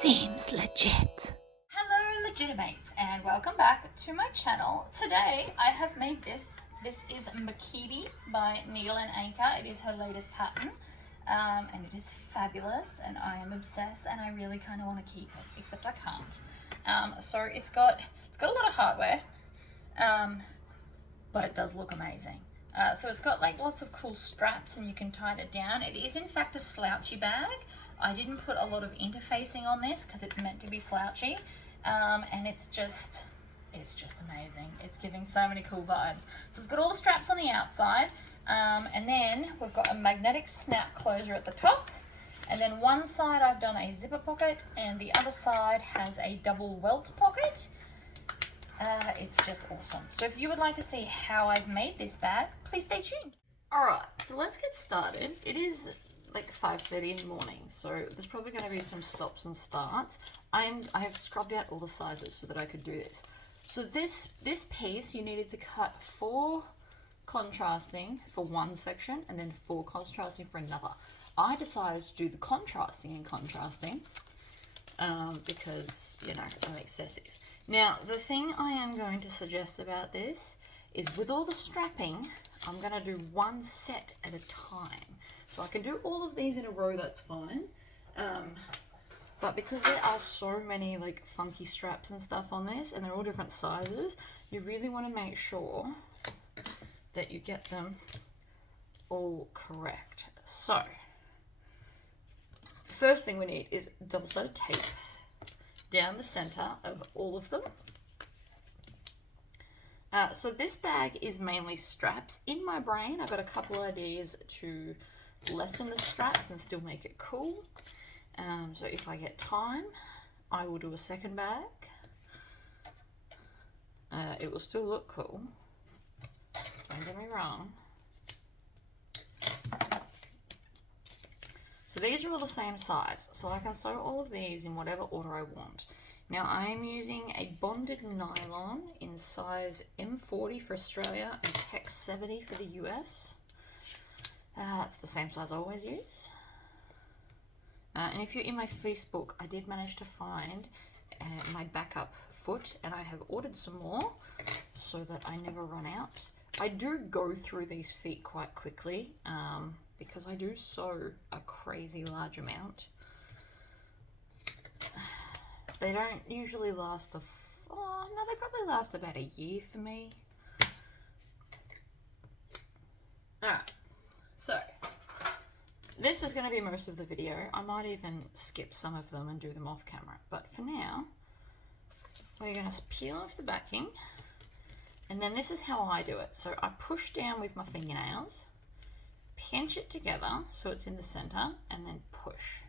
Seems legit. Hello Legitimates and welcome back to my channel. Today I have made this. This is mookibii by Needle and Anchor. It is her latest pattern and it is fabulous and I am obsessed and I really kind of want to keep it, except I can't. So it's got a lot of hardware, but it does look amazing. So it's got like lots of cool straps and you can tie it down. It is in fact a slouchy bag. I didn't put a lot of interfacing on this because it's meant to be slouchy, and it's just amazing. It's giving so many cool vibes. So it's got all the straps on the outside, and then we've got a magnetic snap closure at the top, and then one side I've done a zipper pocket and the other side has a double welt pocket. It's just awesome. So if you would like to see how I've made this bag, please stay tuned. Alright, so let's get started. It is like 5:30 in the morning, so there's probably going to be some stops and starts. I have scrubbed out all the sizes so that I could do this. So this piece you needed to cut 4 contrasting for one section and then 4 contrasting for another. I decided to do the contrasting because, you know, I'm excessive. Now, the thing I am going to suggest about this is with all the strapping, I'm going to do one set at a time. So I can do all of these in a row, that's fine. But because there are so many like funky straps and stuff on this, and they're all different sizes, you really want to make sure that you get them all correct. So, first thing we need is double-sided tape down the center of all of them. So this bag is mainly straps. In my brain, I've got a couple ideas to lessen the straps and still make it cool. So if I get time, I will do a second bag. It will still look cool, don't get me wrong. So these are all the same size, so I can sew all of these in whatever order I want. Now I am using a bonded nylon in size M40 for Australia and Hex 70 for the US. That's the same size I always use. And if you're in my Facebook, I did manage to find my backup foot, and I have ordered some more so that I never run out. I do go through these feet quite quickly because I do sew a crazy large amount. They don't usually last they probably last about a year for me. Alright, so this is going to be most of the video. I might even skip some of them and do them off camera, but for now we're going to peel off the backing, and then this is how I do it. So I push down with my fingernails, pinch it together so it's in the center, and then push.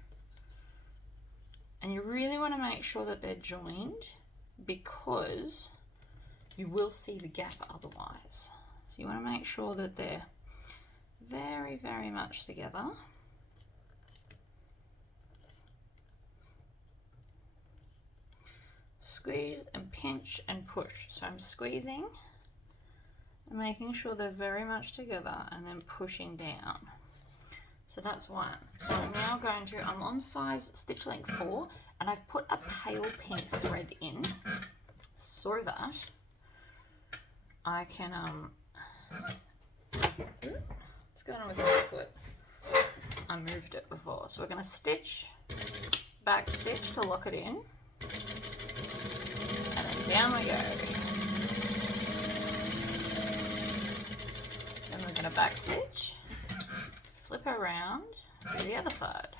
And you really want to make sure that they're joined because you will see the gap otherwise. So you want to make sure that they're very, very much together. Squeeze and pinch and push. So I'm squeezing and making sure they're very much together and then pushing down. So that's one. So I'm now I'm on size stitch length 4, and I've put a pale pink thread in so that I can, what's going on with my foot? I moved it before. So we're going to stitch, back stitch to lock it in, and then down we go. Then we're going to back stitch, flip around to the other side.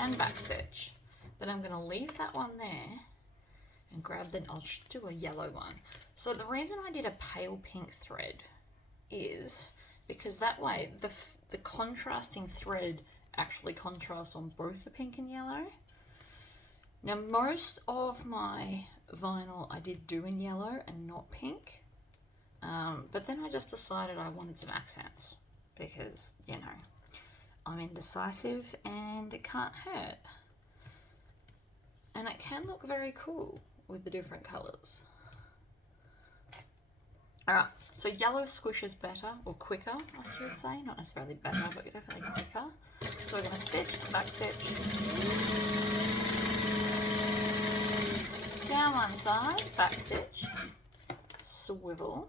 And back stitch. Then I'm going to leave that one there and grab I'll do a yellow one. So the reason I did a pale pink thread is because that way the contrasting thread actually contrasts on both the pink and yellow. Now most of my vinyl I did do in yellow and not pink, but then I just decided I wanted some accents because, you know, I'm indecisive and it can't hurt, and it can look very cool with the different colors. Alright, so yellow squish is better, or quicker, I should say. Not necessarily better, but definitely quicker. So we're going to stitch, back stitch. Down one side, back stitch, swivel.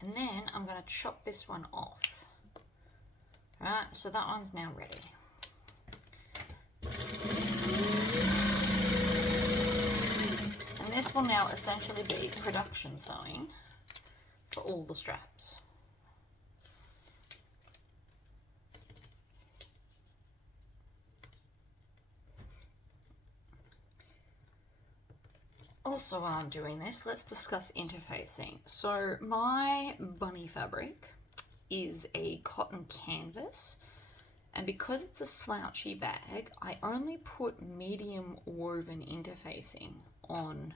And then I'm going to chop this one off. Right, so that one's now ready. And this will now essentially be production sewing for all the straps. Also, while I'm doing this, let's discuss interfacing. So my bunny fabric is a cotton canvas, and because it's a slouchy bag, I only put medium woven interfacing on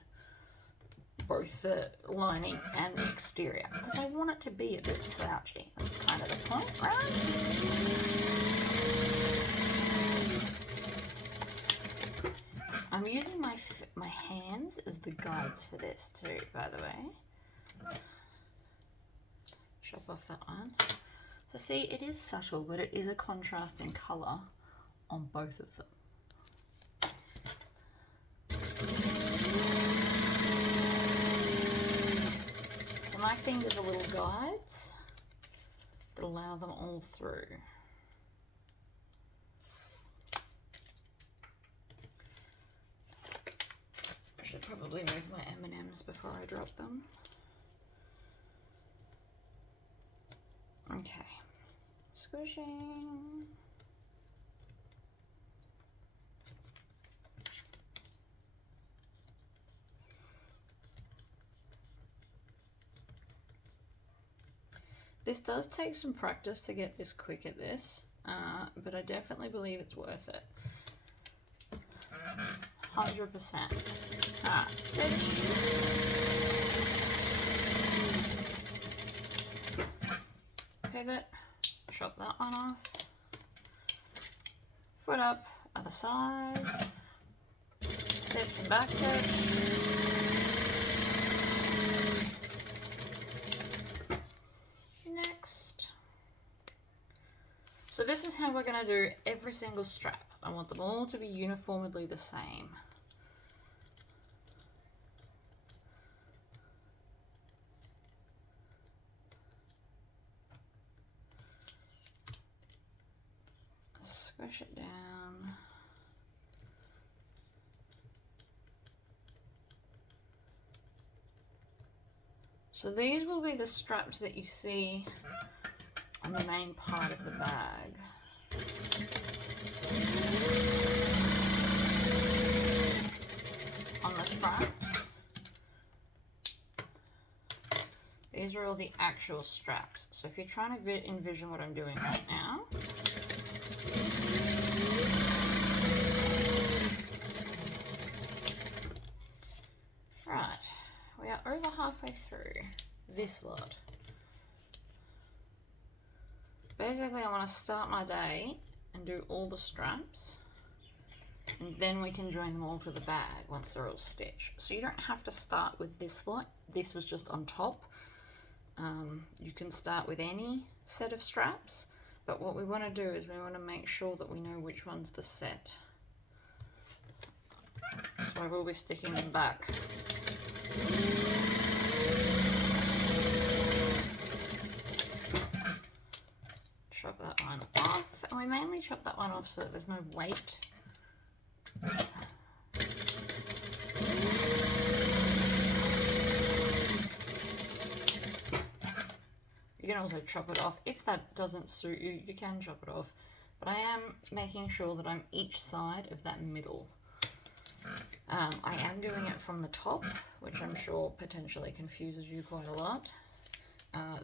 both the lining and the exterior because I want it to be a bit slouchy. That's kind of the point, right? I'm using my hands as the guides for this too, by the way. Chop off that one. So see, it is subtle, but it is a contrast in colour on both of them. So my fingers are little guides that allow them all through. I should probably move my M&Ms before I drop them. Okay, squishing. This does take some practice to get this quick at this, but I definitely believe it's worth it. 100%. Alright, stitch. Pivot, chop that one off. Foot up, other side. Stitch and back stitch. Next. So this is how we're going to do every single strap. I want them all to be uniformly the same. Squish it down. So these will be the straps that you see on the main part of the bag. On the front, these are all the actual straps. So if you're trying to envision what I'm doing right now, right, we are over halfway through this lot. Basically, I want to start my day and do all the straps, and then we can join them all to the bag once they're all stitched. So you don't have to start with this lot. This was just on top. You can start with any set of straps, but what we want to do is we want to make sure that we know which one's the set. So I will be sticking them back. Chop that one off, and we mainly chop that one off so that there's no weight. You can also chop it off. If that doesn't suit you, you can chop it off. But I am making sure that I'm each side of that middle. I am doing it from the top, which I'm sure potentially confuses you quite a lot.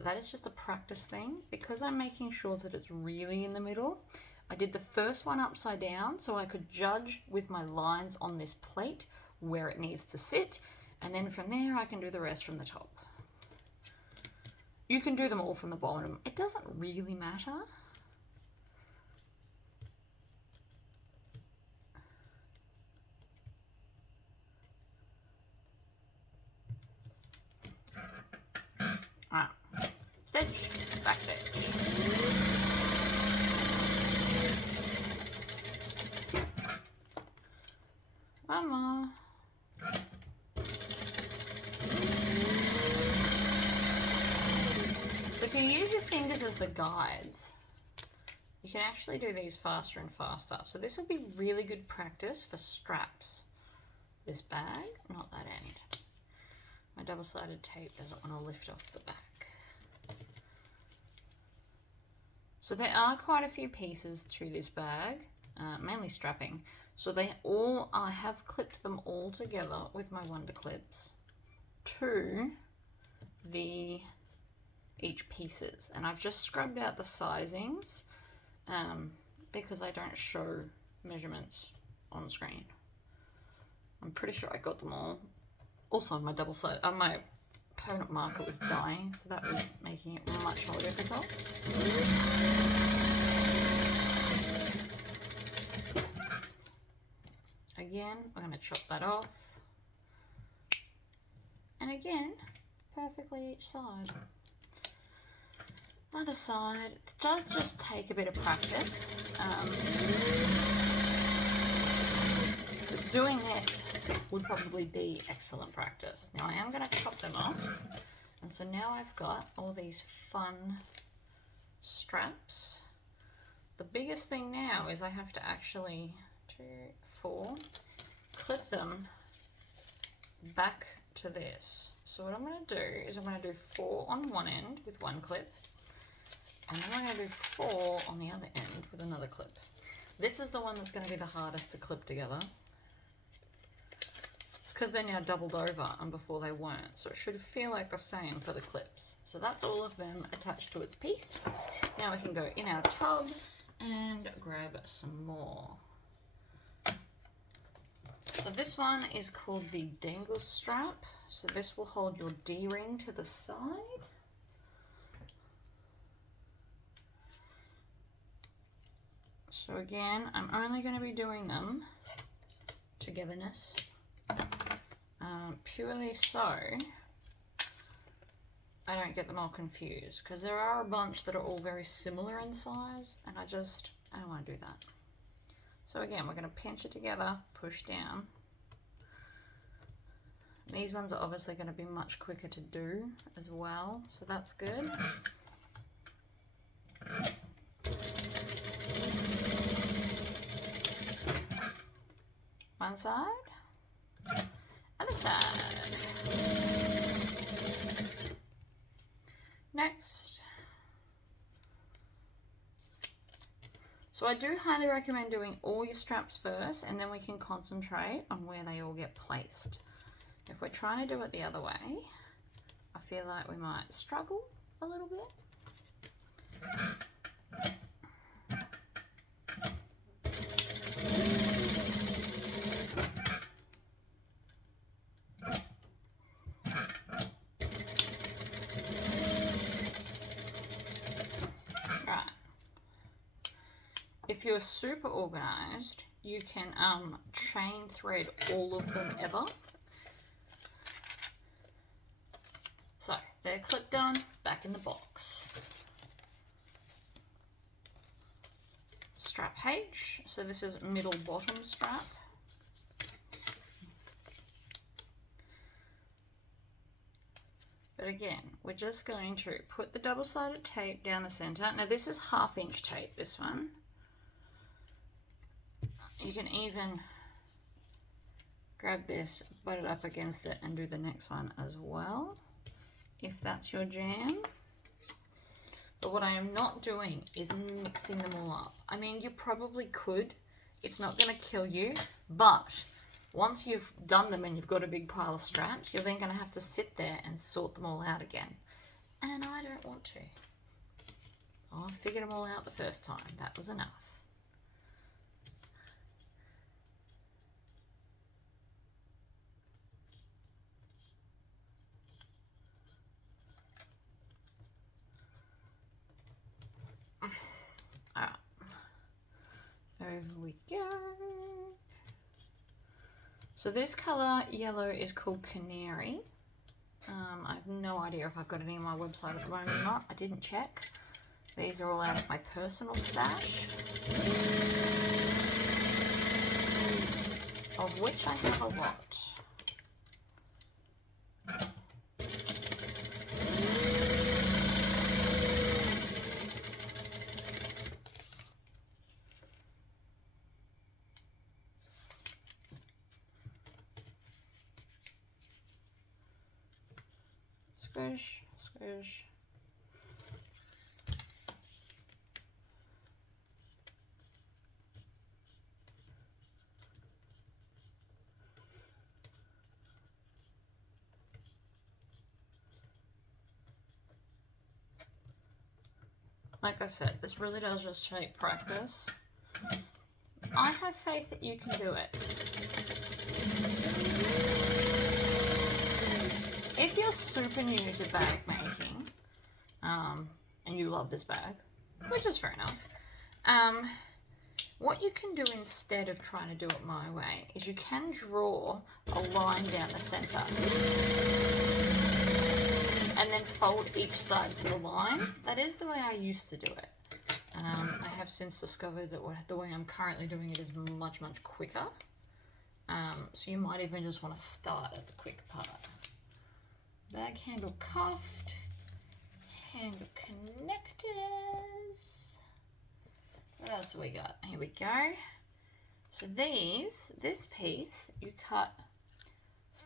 That is just a practice thing. Because I'm making sure that it's really in the middle, I did the first one upside down so I could judge with my lines on this plate where it needs to sit, and then from there I can do the rest from the top. You can do them all from the bottom. It doesn't really matter. Alright, stitch, back stitch. One more. So if you use your fingers as the guides, you can actually do these faster and faster. So this would be really good practice for straps. This bag, not that end. My double-sided tape doesn't want to lift off the back. So there are quite a few pieces to this bag, mainly strapping. So I have clipped them all together with my Wonder Clips to each pieces. And I've just scrubbed out the sizings because I don't show measurements on screen. I'm pretty sure I got them all. Also, my my permanent marker was dying, so that was making it much more difficult. Again, we're going to chop that off. And again, perfectly each side. Other side, it does just take a bit of practice. But doing this would probably be excellent practice. Now I am going to chop them off. And so now I've got all these fun straps. The biggest thing now is I have to actually, 2, 4, clip them back to this. So what I'm going to do is I'm going to do 4 on one end with one clip. And then I'm going to do 4 on the other end with another clip. This is the one that's going to be the hardest to clip together. It's because they're now doubled over and before they weren't. So it should feel like the same for the clips. So that's all of them attached to its piece. Now we can go in our tub and grab some more. So this one is called the dangle strap. So this will hold your D-ring to the side. So again, I'm only going to be doing them togetherness, purely so I don't get them all confused, because there are a bunch that are all very similar in size, and I don't want to do that. So again, we're going to pinch it together, push down. These ones are obviously going to be much quicker to do as well, so that's good. One side, other side. Next. So I do highly recommend doing all your straps first, and then we can concentrate on where they all get placed. If we're trying to do it the other way, I feel like we might struggle a little bit. Right. If you're super organized, you can chain thread all of them ever. So they're clipped on, back in the box. Strap H, so this is middle bottom strap. But again, we're just going to put the double-sided tape down the center. Now this is 1/2 inch tape, this one. You can even grab this, butt it up against it, and do the next one as well, if that's your jam. But what I am not doing is mixing them all up. I mean, you probably could. It's not going to kill you, but once you've done them and you've got a big pile of straps, you're then going to have to sit there and sort them all out again. And I don't want to. I figured them all out the first time. That was enough. Alright. Over we go. So this color, yellow, is called Canary. I've have no idea if I've got any on my website at the moment or not. I didn't check. These are all out of my personal stash, of which I have a lot. Squish, squish. Like I said, this really does just take practice. I have faith that you can do it. If you're super new to bag making, and you love this bag, which is fair enough, what you can do instead of trying to do it my way is you can draw a line down the center and then fold each side to the line. That is the way I used to do it. I have since discovered that the way I'm currently doing it is much, much quicker. So you might even just want to start at the quick part. Bag handle cuffed, handle connectors. What else have we got? Here we go. So this piece, you cut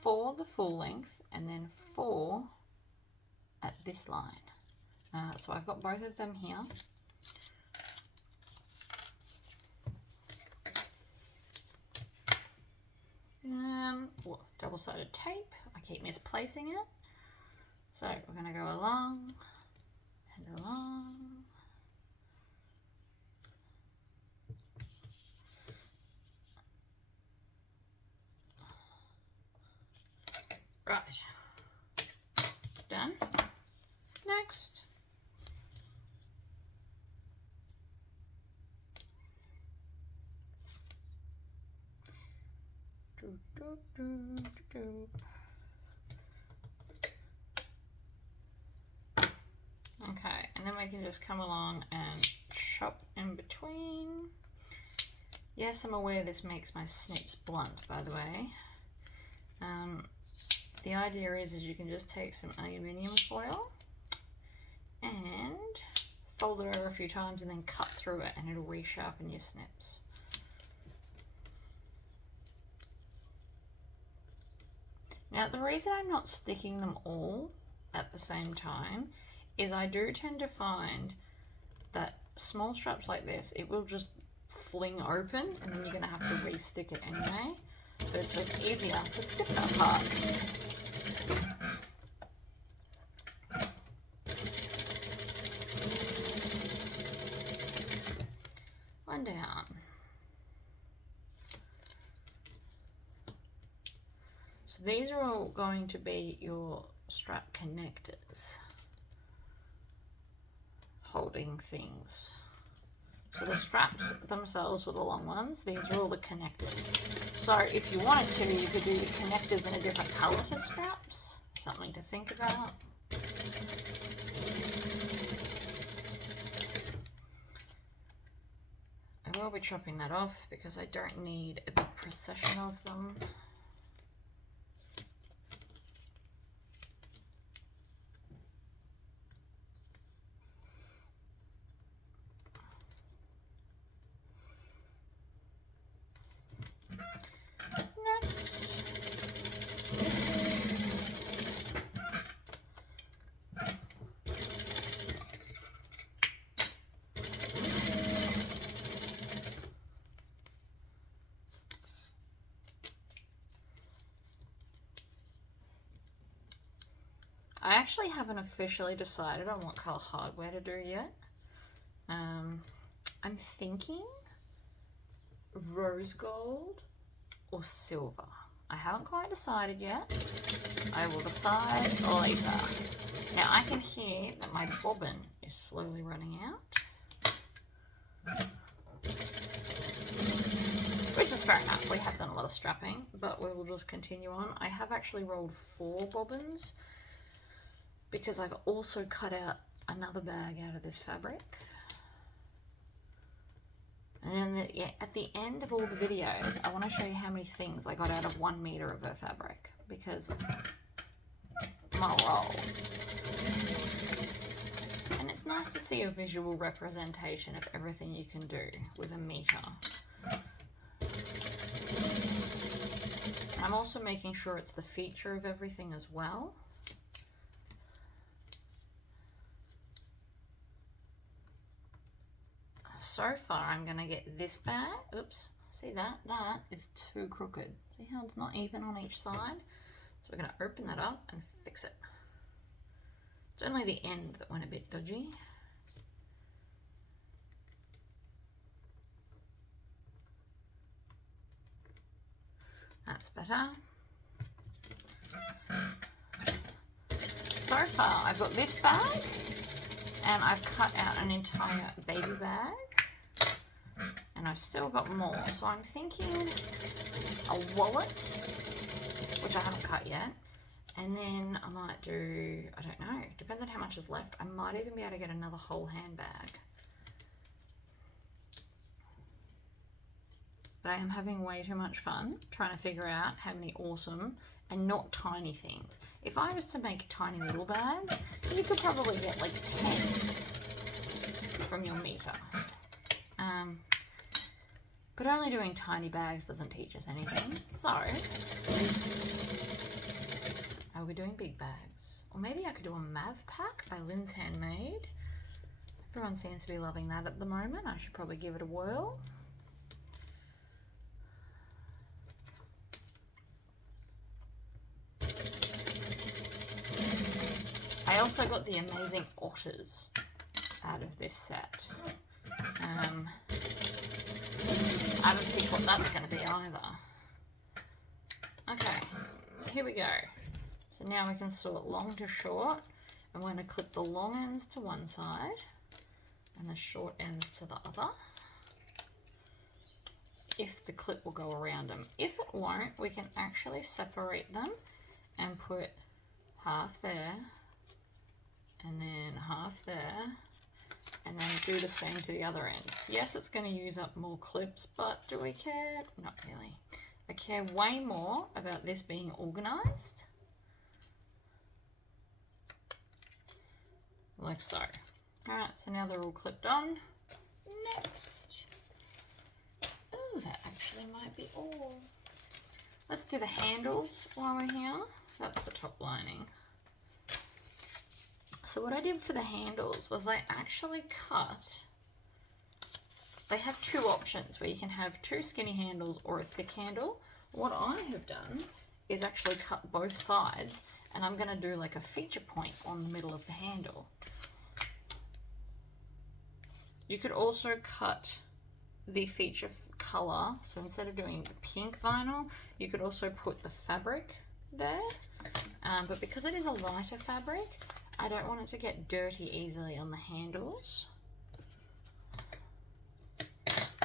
4 the full length and then 4 at this line. So I've got both of them here. Double-sided tape. I keep misplacing it. So we're going to go along and along. Right. Done. Next. Okay, and then we can just come along and chop in between. Yes, I'm aware this makes my snips blunt, by the way. The idea is you can just take some aluminium foil and fold it over a few times and then cut through it, and it'll resharpen your snips. Now, the reason I'm not sticking them all at the same time is I do tend to find that small straps like this, it will just fling open and then you're going to have to re-stick it anyway. So it's just easier to skip that part. One down. So these are all going to be your strap connectors, holding things. So the straps themselves were the long ones, these are all the connectors. So if you wanted to, you could do the connectors in a different color to straps, something to think about. I will be chopping that off because I don't need a big procession of them. I actually haven't officially decided on what color hardware to do yet. I'm thinking rose gold or silver. I haven't quite decided yet. I will decide later. Now I can hear that my bobbin is slowly running out, which is fair enough. We have done a lot of strapping, but we will just continue on. I have actually rolled 4 bobbins because I've also cut out another bag out of this fabric. And then at the end of all the videos, I want to show you how many things I got out of 1 meter of her fabric, because my roll. And it's nice to see a visual representation of everything you can do with a meter. I'm also making sure it's the feature of everything as well. So far, I'm going to get this bag. Oops, see that? That is too crooked. See how it's not even on each side? So we're going to open that up and fix it. It's only the end that went a bit dodgy. That's better. So far, I've got this bag, and I've cut out an entire baby bag, and I've still got more. So I'm thinking a wallet, which I haven't cut yet, and then I might do, I don't know, depends on how much is left. I might even be able to get another whole handbag. But I am having way too much fun trying to figure out how many awesome and not tiny things. If I was to make tiny little bags, you could probably get like 10 from your meter. But only doing tiny bags doesn't teach us anything. So I'll be doing big bags. Or maybe I could do a Mav pack by Lynn's Handmade. Everyone seems to be loving that at the moment. I should probably give it a whirl. I also got the amazing otters out of this set. I haven't picked what that's going to be either. Okay, so here we go. So now we can sort long to short. I'm going to clip the long ends to one side and the short ends to the other. If the clip will go around them. If it won't, we can actually separate them and put half there and then half there, and then do the same to the other end. Yes, it's going to use up more clips, but do we care? Not really. I care way more about this being organized. Like so. Alright, so now they're all clipped on. Next. Oh, that actually might be all. Let's do the handles while we're here. That's the top lining. So what I did for the handles was I actually cut, they have two options where you can have two skinny handles or a thick handle. What I have done is actually cut both sides, and I'm going to do like a feature point on the middle of the handle. You could also cut the feature color, so instead of doing the pink vinyl, you could also put the fabric there, but because it is a lighter fabric, I don't want it to get dirty easily on the handles.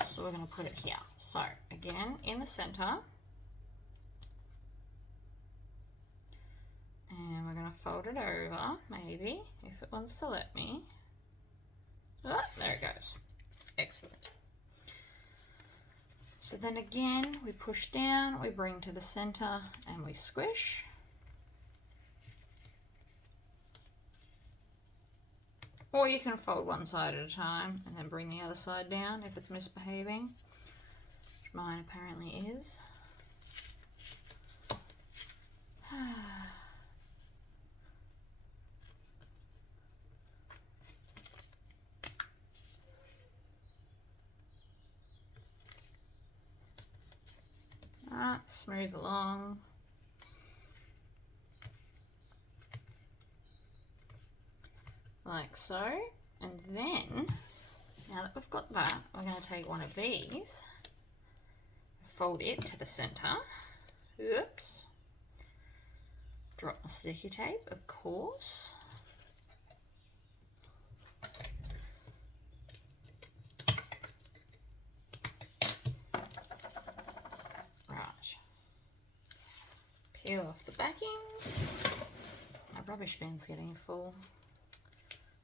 So we're going to put it here. So again, in the center. And we're going to fold it over, maybe, if it wants to let me. Oh, there it goes. Excellent. So then again, we push down, we bring to the center, and we squish. Or you can fold one side at a time and then bring the other side down if it's misbehaving, which mine apparently is. Alright, smooth along. Like so, and then now that we've got that, we're going to take one of these, fold it to the center. Oops. Drop my sticky tape, of course. Right. Peel off the backing. My rubbish bin's getting full.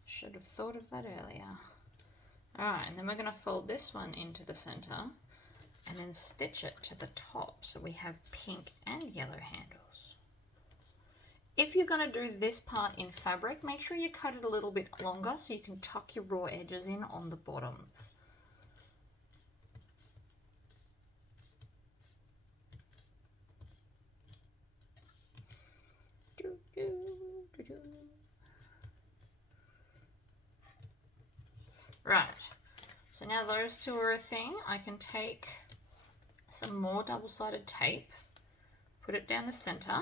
Should have thought of that earlier. Alright, and then we're going to fold this one into the center and then stitch it to the top so we have pink and yellow handles. If you're going to do this part in fabric, make sure you cut it a little bit longer so you can tuck your raw edges in on the bottoms. Right, so now those two are a thing. I can take some more double-sided tape, put it down the center,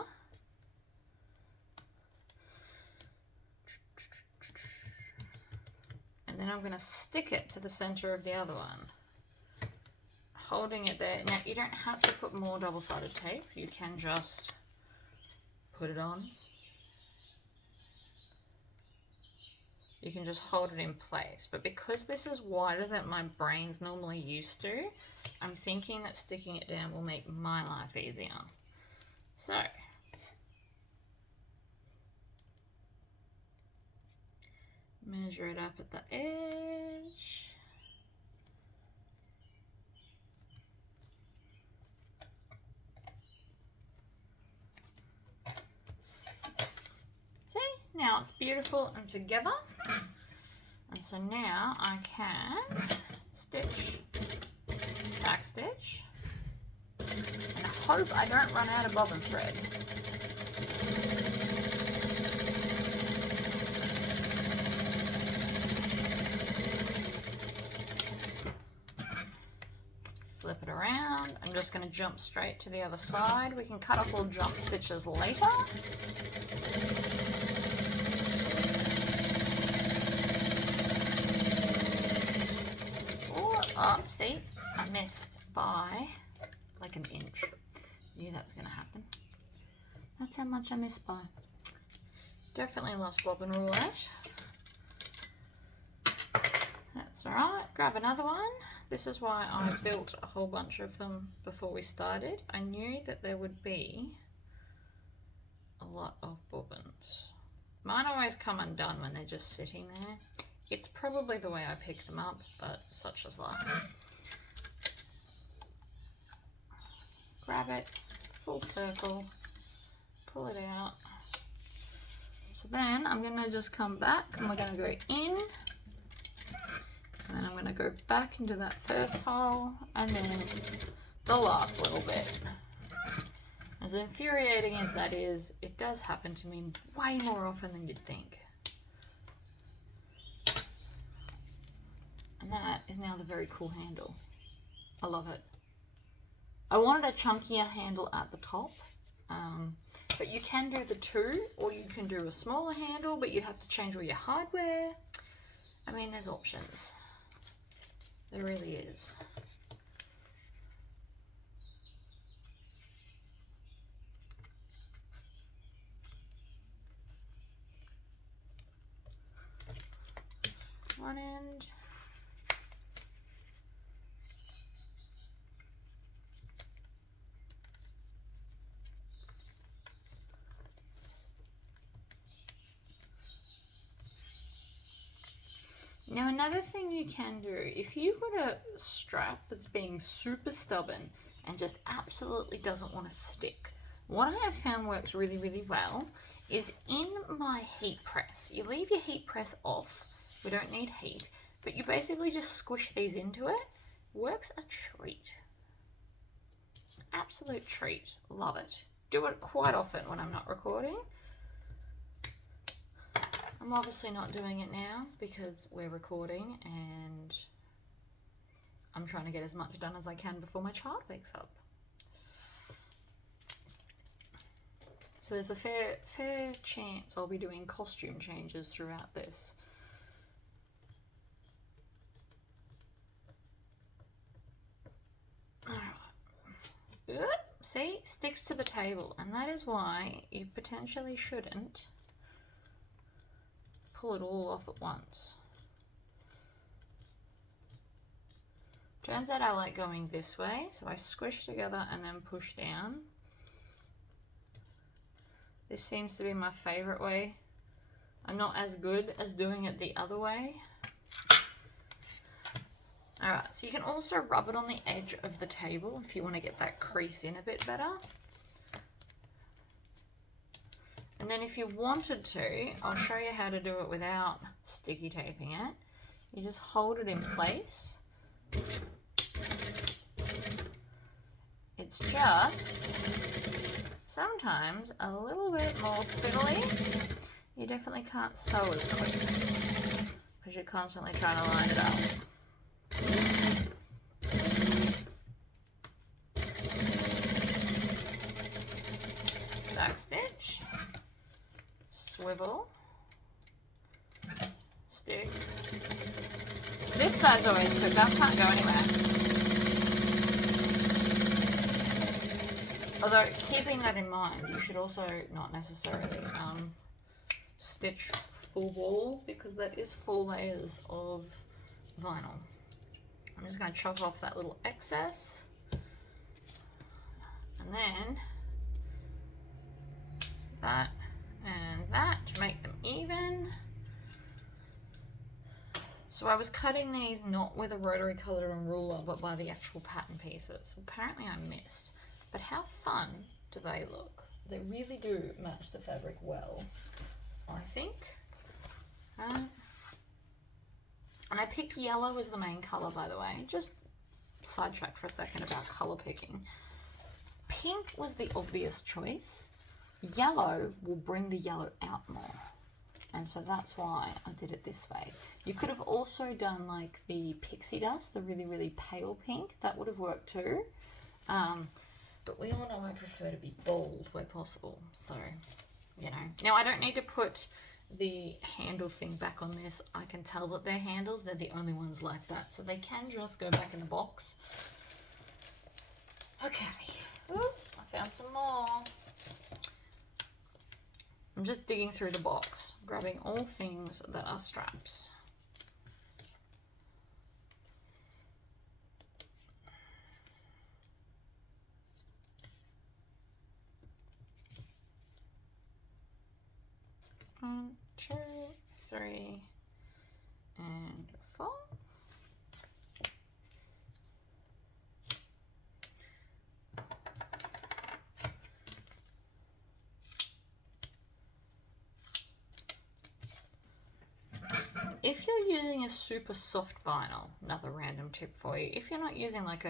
and then I'm going to stick it to the center of the other one, holding it there. Now you don't have to put more double-sided tape, you can just put it on. You can just hold it in place, but because this is wider than my brain's normally used to, I'm thinking that sticking it down will make my life easier. So, measure it up at the edge. See, now it's beautiful and together. And so now I can stitch, back stitch, and I hope I don't run out of bobbin thread. Flip it around. I'm just going to jump straight to the other side. We can cut off all jump stitches later. Oh, see, I missed by like an inch. Knew that was going to happen. That's how much I missed by. Definitely lost bobbin roulette. That's alright. Grab another one. This is why I built a whole bunch of them before we started. I knew that there would be a lot of bobbins. Mine always come undone when they're just sitting there. It's probably the way I pick them up, but such is life. Grab it, full circle, pull it out. So then I'm going to just come back and we're going to go in. And then I'm going to go back into that first hole and then the last little bit. As infuriating as that is, it does happen to me way more often than you'd think. And that is now the very cool handle. I love it. I wanted a chunkier handle at the top, but you can do the two, or you can do a smaller handle, but you have to change all your hardware. I mean, there's options. There really is. One end. Now another thing you can do, if you've got a strap that's being super stubborn and just absolutely doesn't want to stick, what I have found works really, really well is in my heat press. You leave your heat press off, we don't need heat, but you basically just squish these into it. Works a treat. Absolute treat. Love it. Do it quite often when I'm not recording. I'm obviously not doing it now because we're recording and I'm trying to get as much done as I can before my child wakes up. So there's a fair chance I'll be doing costume changes throughout this. See, sticks to the table, and that is why you potentially shouldn't pull it all off at once. Turns out I like going this way, so I squish together and then push down. This seems to be my favorite way. I'm not as good as doing it the other way. Alright, so you can also rub it on the edge of the table if you want to get that crease in a bit better. And then if you wanted to, I'll show you how to do it without sticky taping it. You just hold it in place. It's just sometimes a little bit more fiddly. You definitely can't sew as quick because you're constantly trying to line it up. Back stitch, swivel, stick. This side's always quicker, can't go anywhere. Although, keeping that in mind, you should also not necessarily stitch full wall because that is 4 layers of vinyl. I'm just going to chop off that little excess and then that and that to make them even. So I was cutting these not with a rotary cutter and ruler but by the actual pattern pieces. Apparently I missed. But how fun do they look? They really do match the fabric well, I think. And I picked yellow as the main colour, by the way. Just sidetracked for a second about colour picking. Pink was the obvious choice. Yellow will bring the yellow out more. And so that's why I did it this way. You could have also done like the pixie dust, the really, really pale pink. That would have worked too. But we all know I prefer to be bold where possible. So, you know. Now, I don't need to put the handle thing back on this. I can tell that they're handles. They're the only ones like that. So they can just go back in the box. Okay. Ooh, I found some more. I'm just digging through the box, grabbing all things that are straps. One, 2, 3, and 4. If you're using a super soft vinyl, another random tip for you, if you're not using like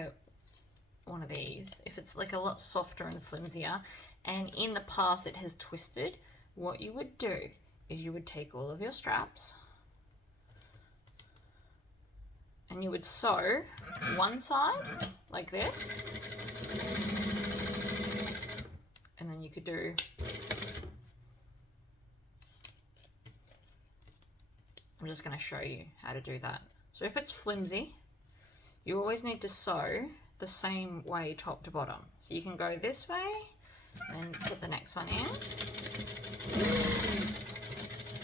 one of these, if it's like a lot softer and flimsier, and in the past it has twisted, what you would do is you would take all of your straps and you would sew one side like this, and then you could do I'm just going to show you how to do that. So if it's flimsy, you always need to sew the same way top to bottom. So you can go this way, then put the next one in.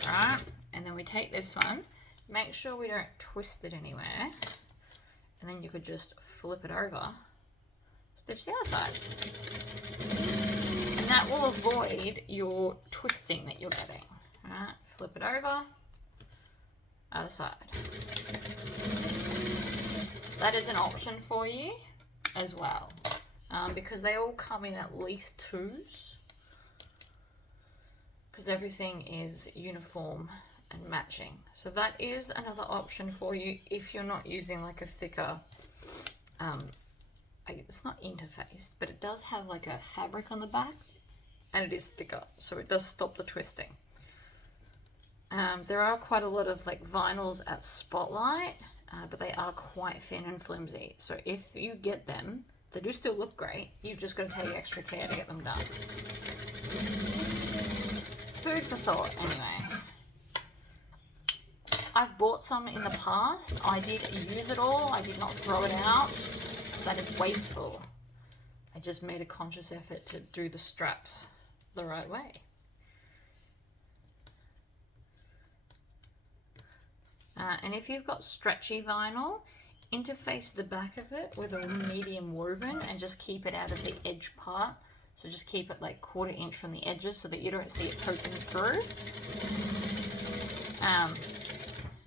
Alright, and then we take this one, make sure we don't twist it anywhere, and then you could just flip it over, stitch the other side. And that will avoid your twisting that you're getting. Alright, flip it over. Other side. That is an option for you as well, because they all come in at least 2s, because everything is uniform and matching. So that is another option for you if you're not using like a thicker, it's not interfaced, but it does have like a fabric on the back and it is thicker, so it does stop the twisting. There are quite a lot of like vinyls at Spotlight, but they are quite thin and flimsy. So if you get them, they do still look great. You've just got to take extra care to get them done. Food for thought, anyway. I've bought some in the past. I did use it all. I did not throw it out. That is wasteful. I just made a conscious effort to do the straps the right way. And if you've got stretchy vinyl, interface the back of it with a medium woven and just keep it out of the edge part So just keep it like 1/4 inch from the edges so that you don't see it poking through.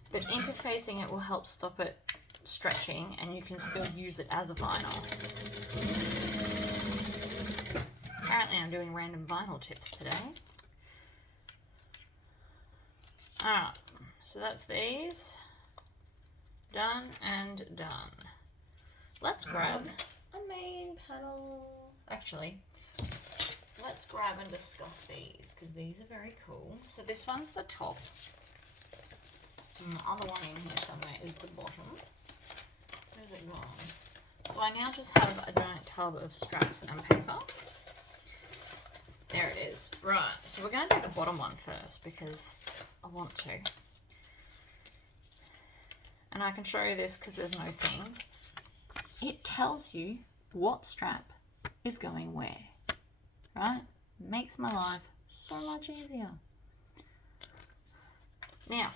But interfacing it will help stop it stretching, and you can still use it as a vinyl. Apparently I'm doing random vinyl tips today. Alright, so that's these. Done and done. Let's grab a main panel. Actually, let's grab and discuss these, because these are very cool. So this one's the top. And the other one in here somewhere is the bottom. Where's it gone? So I now just have a giant tub of straps and paper. There it is. Right, so we're going to do the bottom one first because I want to. And I can show you this because there's no things. It tells you what strap is going where, right? Makes my life so much easier. Now,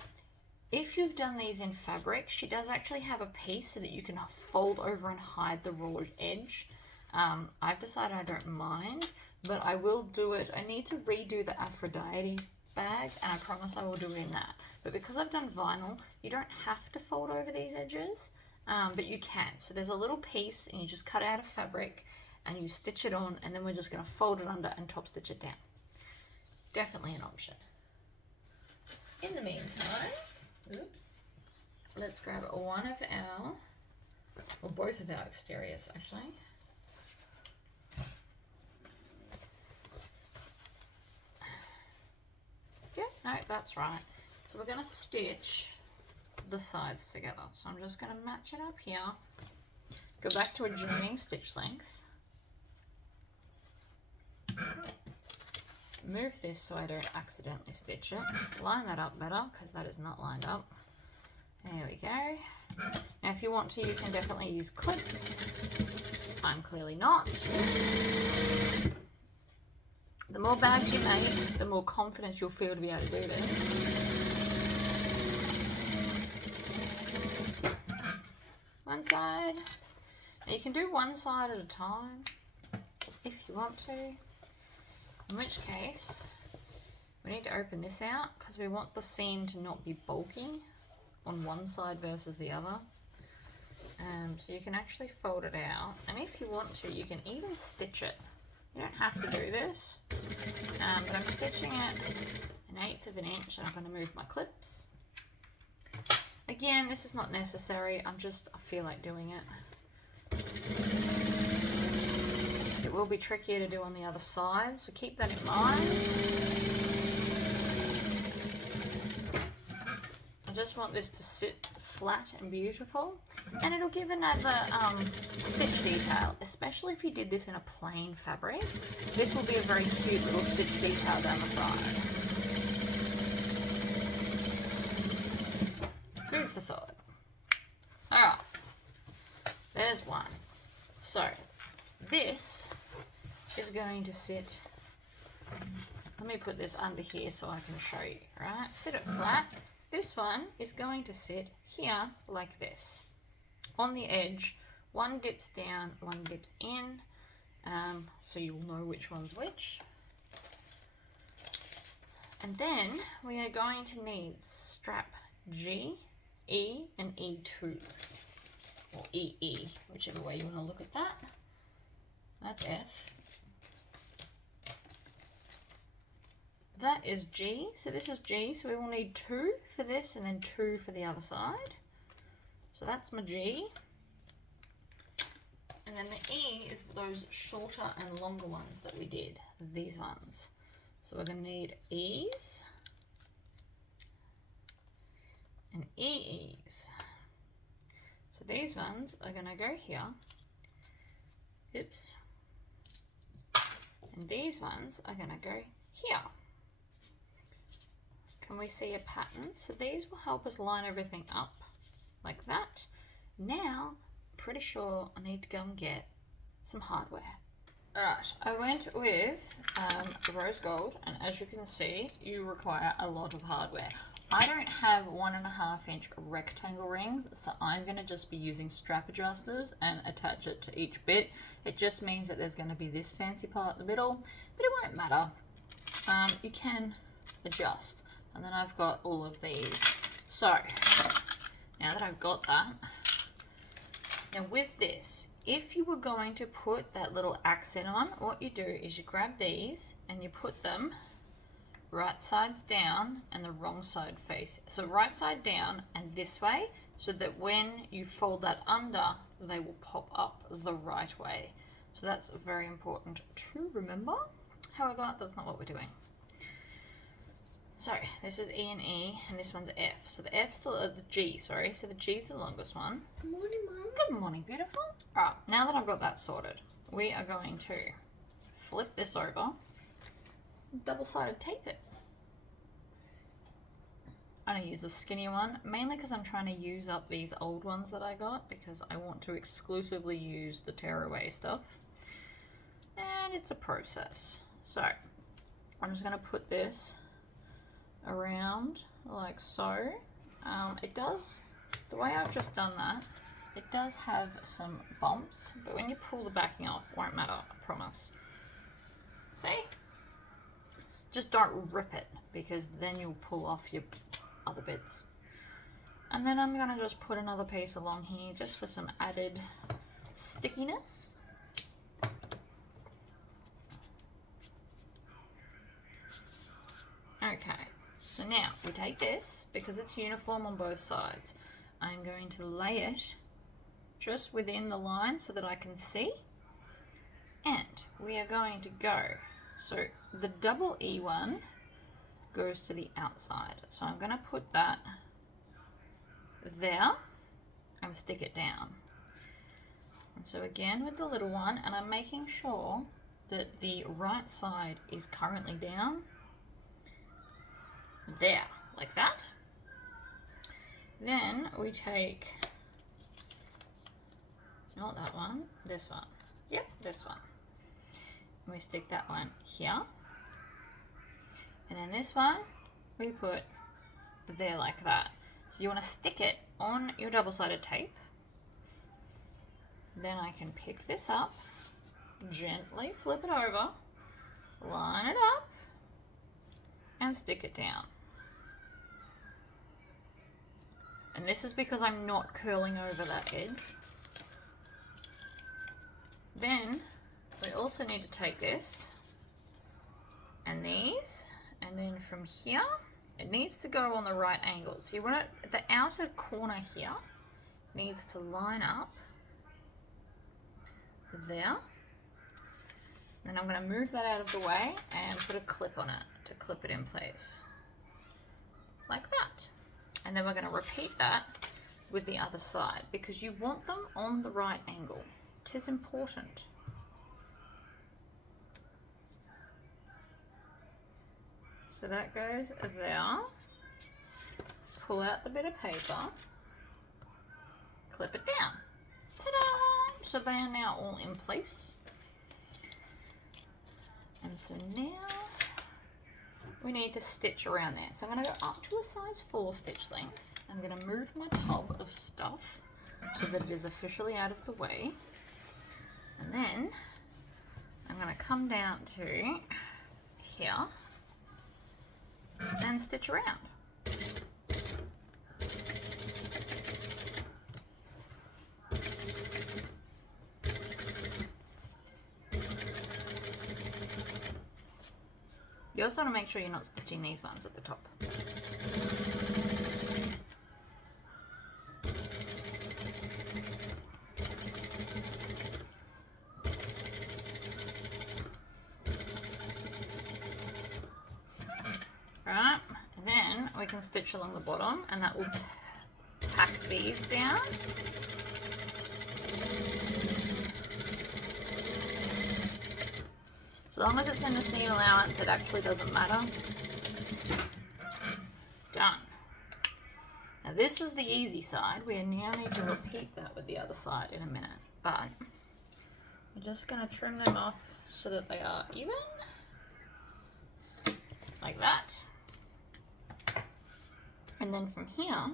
if you've done these in fabric, she does actually have a piece so that you can fold over and hide the raw edge. I've decided I don't mind, but I will do it. I need to redo the Aphrodite bag, and I promise I will do it in that. But because I've done vinyl, you don't have to fold over these edges, but you can. So there's a little piece, and you just cut out of fabric, and you stitch it on, and then we're just going to fold it under and top stitch it down. Definitely an option. In the meantime, oops, let's grab one of our, or both of our exteriors actually. Yeah, no, that's right. So we're going to stitch the sides together. So I'm just going to match it up here. Go back to a joining stitch length. Move this so I don't accidentally stitch it. Line that up better because that is not lined up. There we go. Now if you want to, you can definitely use clips. I'm clearly not. The more bags you make, the more confidence you'll feel to be able to do this. One side. Now you can do one side at a time if you want to. In which case, we need to open this out because we want the seam to not be bulky on one side versus the other. So you can actually fold it out, and if you want to, you can even stitch it. You don't have to do this, but I'm stitching it 1/8 of an inch, and I'm going to move my clips. Again, this is not necessary. I feel like doing it. It will be trickier to do on the other side, so keep that in mind. I just want this to sit flat and beautiful, and it'll give another stitch detail, especially if you did this in a plain fabric. This will be a very cute little stitch detail down the side. Food for thought. Alright, there's one. So this is going to sit, let me put this under here so I can show you, right? Sit it flat. This one is going to sit here like this. On the edge, one dips down, one dips in, so you'll know which one's which. And then we are going to need strap G, E, and E2, or EE, whichever way you want to look at that. That's F. That is G, so this is G, so we will need 2 for this and then 2 for the other side. So that's my G. And then the E is those shorter and longer ones that we did, these ones. So we're going to need E's and EE's. So these ones are going to go here. Oops. And these ones are going to go here. Can we see a pattern? So these will help us line everything up like that. Now, pretty sure I need to go and get some hardware. Alright, I went with rose gold, and as you can see, you require a lot of hardware. I don't have 1.5-inch rectangle rings, so I'm going to just be using strap adjusters and attach it to each bit. It just means that there's going to be this fancy part in the middle, but it won't matter. You can adjust. And then I've got all of these. So, now that I've got that, now with this, if you were going to put that little accent on, what you do is you grab these and you put them right sides down and the wrong side face. So right side down and this way, so that when you fold that under, they will pop up the right way. So that's very important to remember. However, that's not what we're doing. So this is E and E, and this one's F. So the F's the G, sorry. So the G's the longest one. Good morning, Mum. Good morning, beautiful. All right, now that I've got that sorted, we are going to flip this over, double-sided tape it. I'm going to use a skinny one, mainly because I'm trying to use up these old ones that I got, because I want to exclusively use the tearaway stuff. And it's a process. So I'm just going to put this around like so. It does, the way I've just done that, it does have some bumps, but when you pull the backing off, it won't matter, I promise. See? Just don't rip it, because then you'll pull off your other bits. And then I'm gonna just put another piece along here just for some added stickiness. Okay, so now we take this, because it's uniform on both sides. I'm going to lay it just within the line so that I can see. And we are going to go, so the double E one goes to the outside. So I'm going to put that there and stick it down. And so again with the little one, and I'm making sure that the right side is currently down. There, like that. Then we take, not that one, this one. Yep, this one. And we stick that one here. And then this one, we put there like that. So you want to stick it on your double-sided tape. Then I can pick this up, gently flip it over, line it up, and stick it down. And this is because I'm not curling over that edge. Then we also need to take this and these, and then from here, it needs to go on the right angle. So you want it, the outer corner here needs to line up there. Then I'm going to move that out of the way and put a clip on it to clip it in place. Like that. And then we're going to repeat that with the other side, because you want them on the right angle. It is important. So that goes there. Pull out the bit of paper. Clip it down. Ta-da! So they are now all in place. And so now we need to stitch around there. So I'm going to go up to a size 4 stitch length. I'm going to move my tub of stuff so that it is officially out of the way. And then I'm going to come down to here and stitch around. You also want to make sure you're not stitching these ones at the top. Right, and then we can stitch along the bottom, and that will tack these down. As long as it's in the seam allowance, it actually doesn't matter. Done. Now this was the easy side. We now need to repeat that with the other side in a minute. But we're just going to trim them off so that they are even. Like that. And then from here,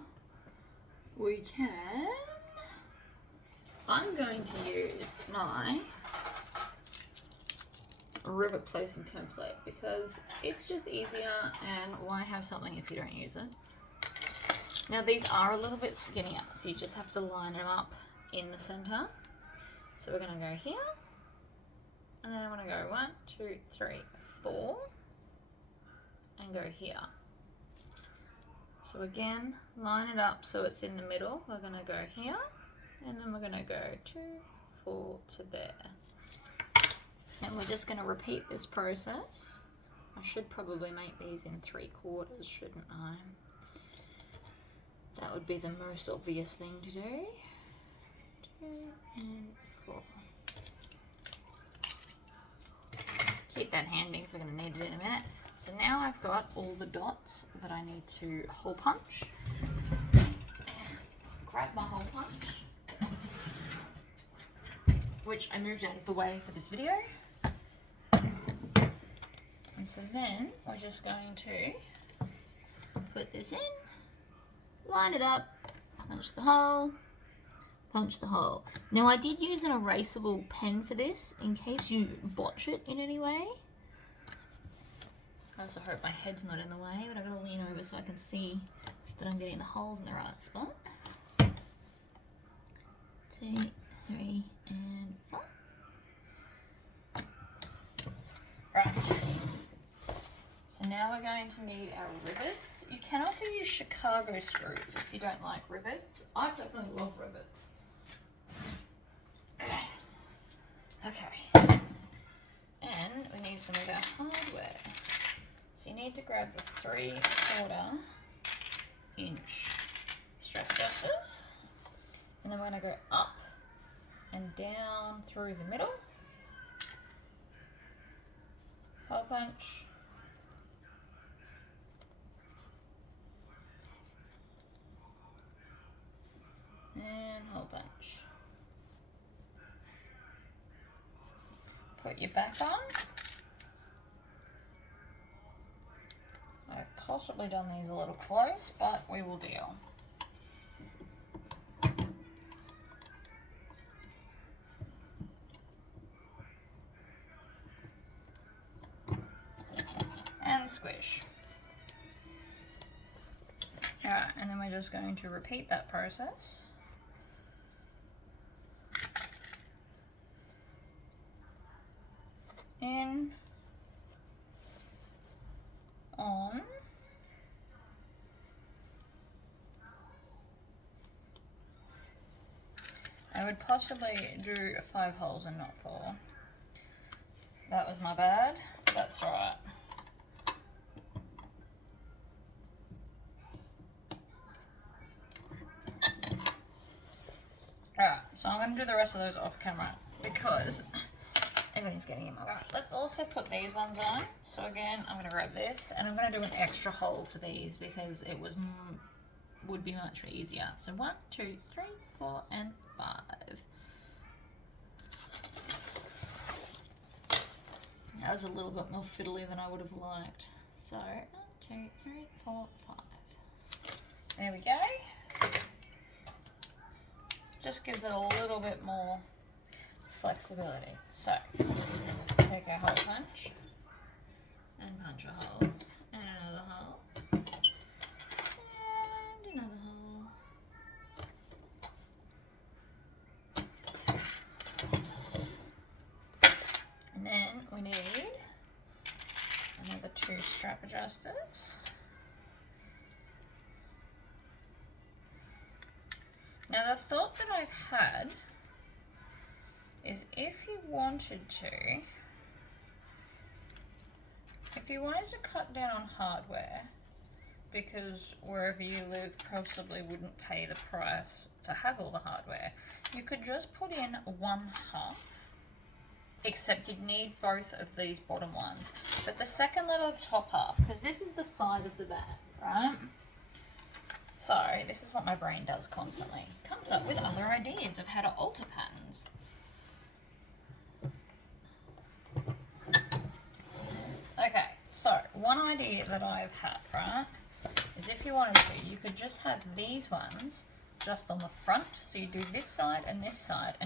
we can, I'm going to use my rivet placing template because it's just easier, and why have something if you don't use it? Now these are a little bit skinnier, so you just have to line them up in the center. So we're going to go here, and then I'm going to go 1, 2, 3, 4, and go here. So again, line it up so it's in the middle. We're going to go here, and then we're going to go 2, 4 to there. And we're just going to repeat this process. I should probably make these in 3/4, shouldn't I? That would be the most obvious thing to do. 2 and 4. Keep that handy because we're going to need it in a minute. So now I've got all the dots that I need to hole punch. Grab my hole punch, which I moved out of the way for this video. And so then we're just going to put this in, line it up, punch the hole, punch the hole. Now I did use an erasable pen for this in case you botch it in any way. I also hope my head's not in the way, but I've got to lean over so I can see that I'm getting the holes in the right spot. 2, 3, and 4. Right. So now we're going to need our rivets. You can also use Chicago screws if you don't like rivets. I personally love rivets. Okay. And we need some of our hardware. So you need to grab the 3/4 inch strap adjusters. And then we're going to go up and down through the middle. Hole punch. And hole punch. Put your back on. I've possibly done these a little close, but we will deal. And squish. Alright, and then we're just going to repeat that process. In, on, I would possibly do 5 holes and not 4. That was my bad. That's right. Alright, so I'm going to do the rest of those off camera because everything's getting in my way. Let's also put these ones on. So again, I'm going to grab this and I'm going to do an extra hole for these because it would be much easier. So 1, 2, 3, 4, and 5. That was a little bit more fiddly than I would have liked. So 1, 2, 3, 4, 5. There we go. Just gives it a little bit more flexibility. So take our hole punch and punch a hole and another hole and another hole. And then we need another 2 strap adjusters. Now the thought that I've had is if you wanted to cut down on hardware, because wherever you live possibly wouldn't pay the price to have all the hardware, you could just put in 1/2, except you'd need both of these bottom ones. But the second little top half, because this is the side of the bag, right? So this is what my brain does constantly. Comes up with other ideas of how to alter patterns. Okay, so one idea that I've had, right, is if you wanted to, you could just have these ones just on the front. So you do this side and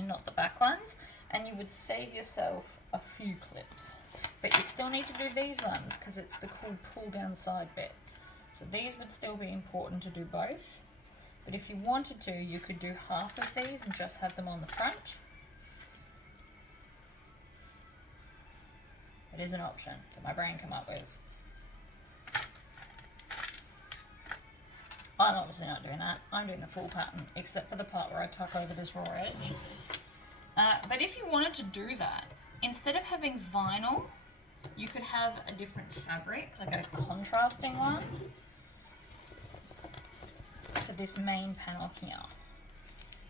not the back ones, and you would save yourself a few clips. But you still need to do these ones because it's the cool pull down side bit. So these would still be important to do both. But if you wanted to, you could do half of these and just have them on the front. It is an option that my brain came up with. I'm obviously not doing that. I'm doing the full pattern, except for the part where I tuck over this raw edge. But if you wanted to do that, instead of having vinyl, you could have a different fabric, like a contrasting one, for this main panel here.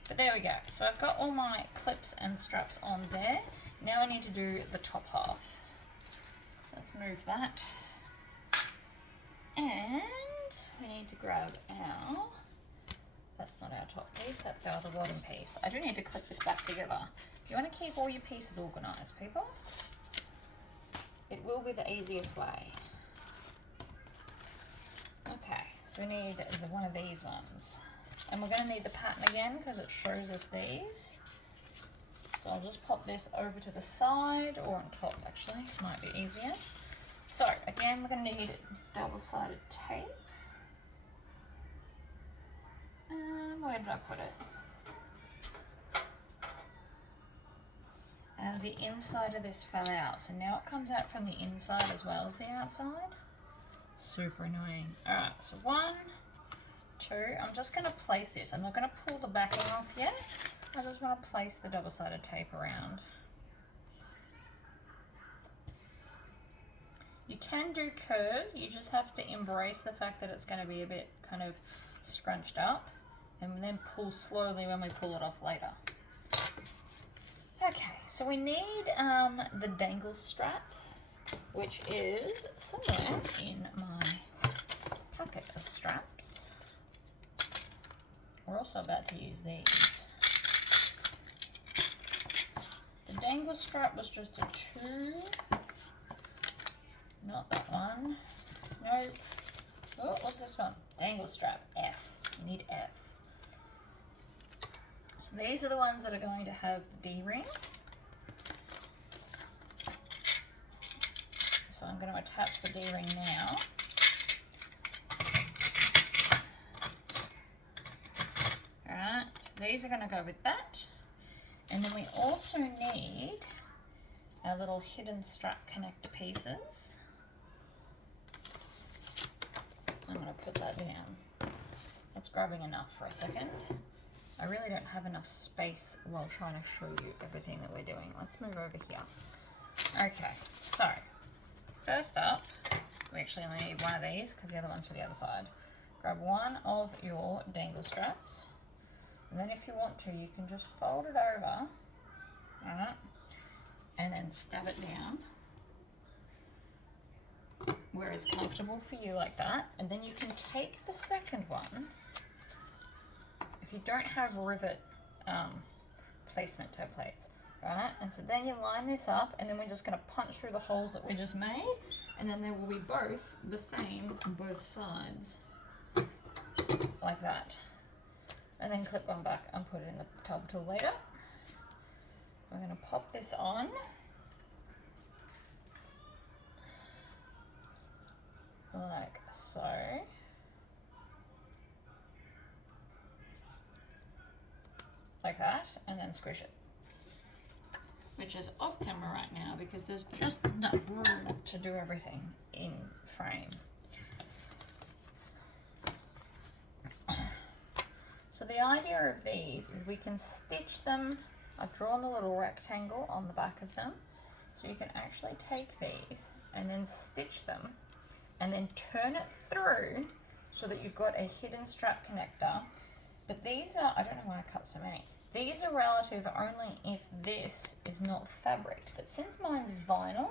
But there we go. So I've got all my clips and straps on there. Now I need to do the top half. Let's move that. And we need to grab our, that's not our top piece, that's our other bottom piece. I do need to clip this back together. You want to keep all your pieces organised, people. It will be the easiest way. Okay, so we need one of these ones. And we're going to need the pattern again because it shows us these. So I'll just pop this over to the side, or on top actually, might be easiest. So again, we're going to need double-sided tape. Where did I put it? The inside of this fell out, so now it comes out from the inside as well as the outside. Super annoying. Alright, so 1, 2, I'm just going to place this. I'm not going to pull the backing off yet. I just want to place the double-sided tape around. You can do curves, you just have to embrace the fact that it's going to be a bit kind of scrunched up, and then pull slowly when we pull it off later. Okay, so we need the dangle strap, which is somewhere in my packet of straps. We're also about to use these. The dangle strap was just a 2. Not that one. Nope. Oh, what's this one? Dangle strap, F. You need F. So these are the ones that are going to have the D-ring. So I'm going to attach the D-ring now. Alright, so these are going to go with that. And then we also need our little hidden strap connector pieces. I'm going to put that down. It's grabbing enough for a second. I really don't have enough space while trying to show you everything that we're doing. Let's move over here. Okay, so first up, we actually only need one of these because the other one's for the other side. Grab one of your dangle straps, and then if you want to, you can just fold it over, alright, and then stab it down where it's comfortable for you, like that. And then you can take the second one. If you don't have rivet placement templates, right? And so then you line this up, and then we're just going to punch through the holes that we just made, and then they will be both the same on both sides, like that. And then clip one back and put it in the top tool later. We're going to pop this on. Like so. Like that, and then squish it. Which is off camera right now because there's just enough room to do everything in frame. So the idea of these is we can stitch them. I've drawn a little rectangle on the back of them, so you can actually take these and then stitch them and then turn it through so that you've got a hidden strap connector. But these are, I don't know why I cut so many. These are relative only if this is not fabric. But since mine's vinyl,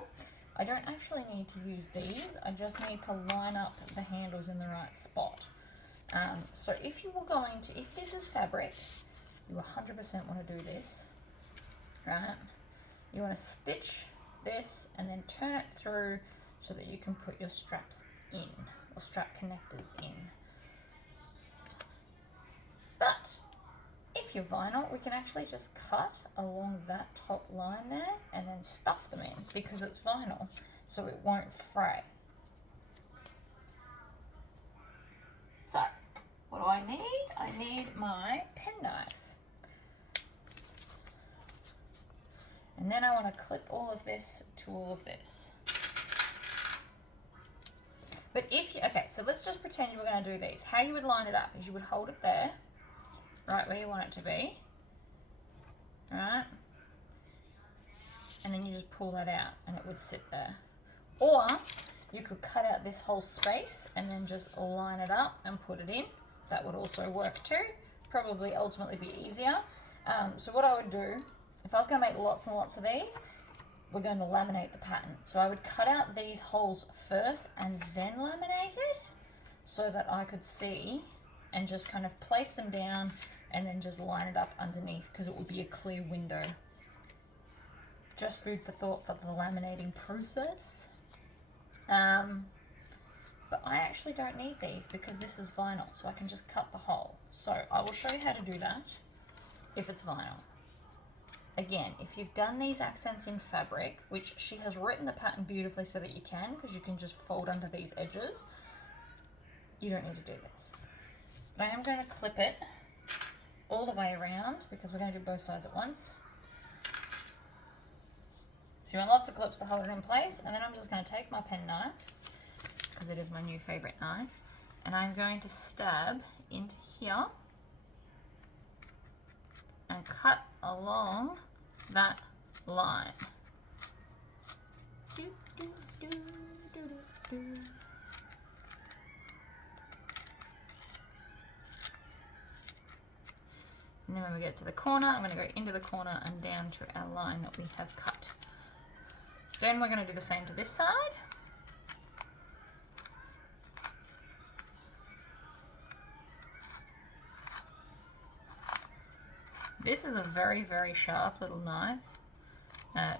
I don't actually need to use these. I just need to line up the handles in the right spot. So if you were going to, if this is fabric, you 100% want to do this, right? You want to stitch this and then turn it through so that you can put your straps in, or strap connectors in. if you're vinyl, we can actually just cut along that top line there and then stuff them in because it's vinyl, so it won't fray. So, what do I need? I need my penknife. And then I want to clip all of this to all of this. But if you, okay, so let's just pretend you were going to do these. How you would line it up is you would hold it there, right where you want it to be, right? And then you just pull that out and it would sit there. Or you could cut out this whole space and then just line it up and put it in. That would also work too. Probably ultimately be easier. So what I would do, if I was going to make lots and lots of these, we're going to laminate the pattern. So I would cut out these holes first and then laminate it so that I could see and just kind of place them down and then just line it up underneath because it would be a clear window. Just food for thought for the laminating process. But I actually don't need these because this is vinyl, so I can just cut the hole. So I will show you how to do that if it's vinyl. Again, if you've done these accents in fabric, which she has written the pattern beautifully so that you can, because you can just fold under these edges, you don't need to do this. But I am going to clip it all the way around because we're going to do both sides at once. So you want lots of clips to hold it in place, and then I'm just going to take my penknife, because it is my new favourite knife, and I'm going to stab into here and cut along that line. Do, do, do, do, do, do. And then when we get to the corner, I'm going to go into the corner and down to our line that we have cut. Then we're going to do the same to this side. This is a very, very sharp little knife.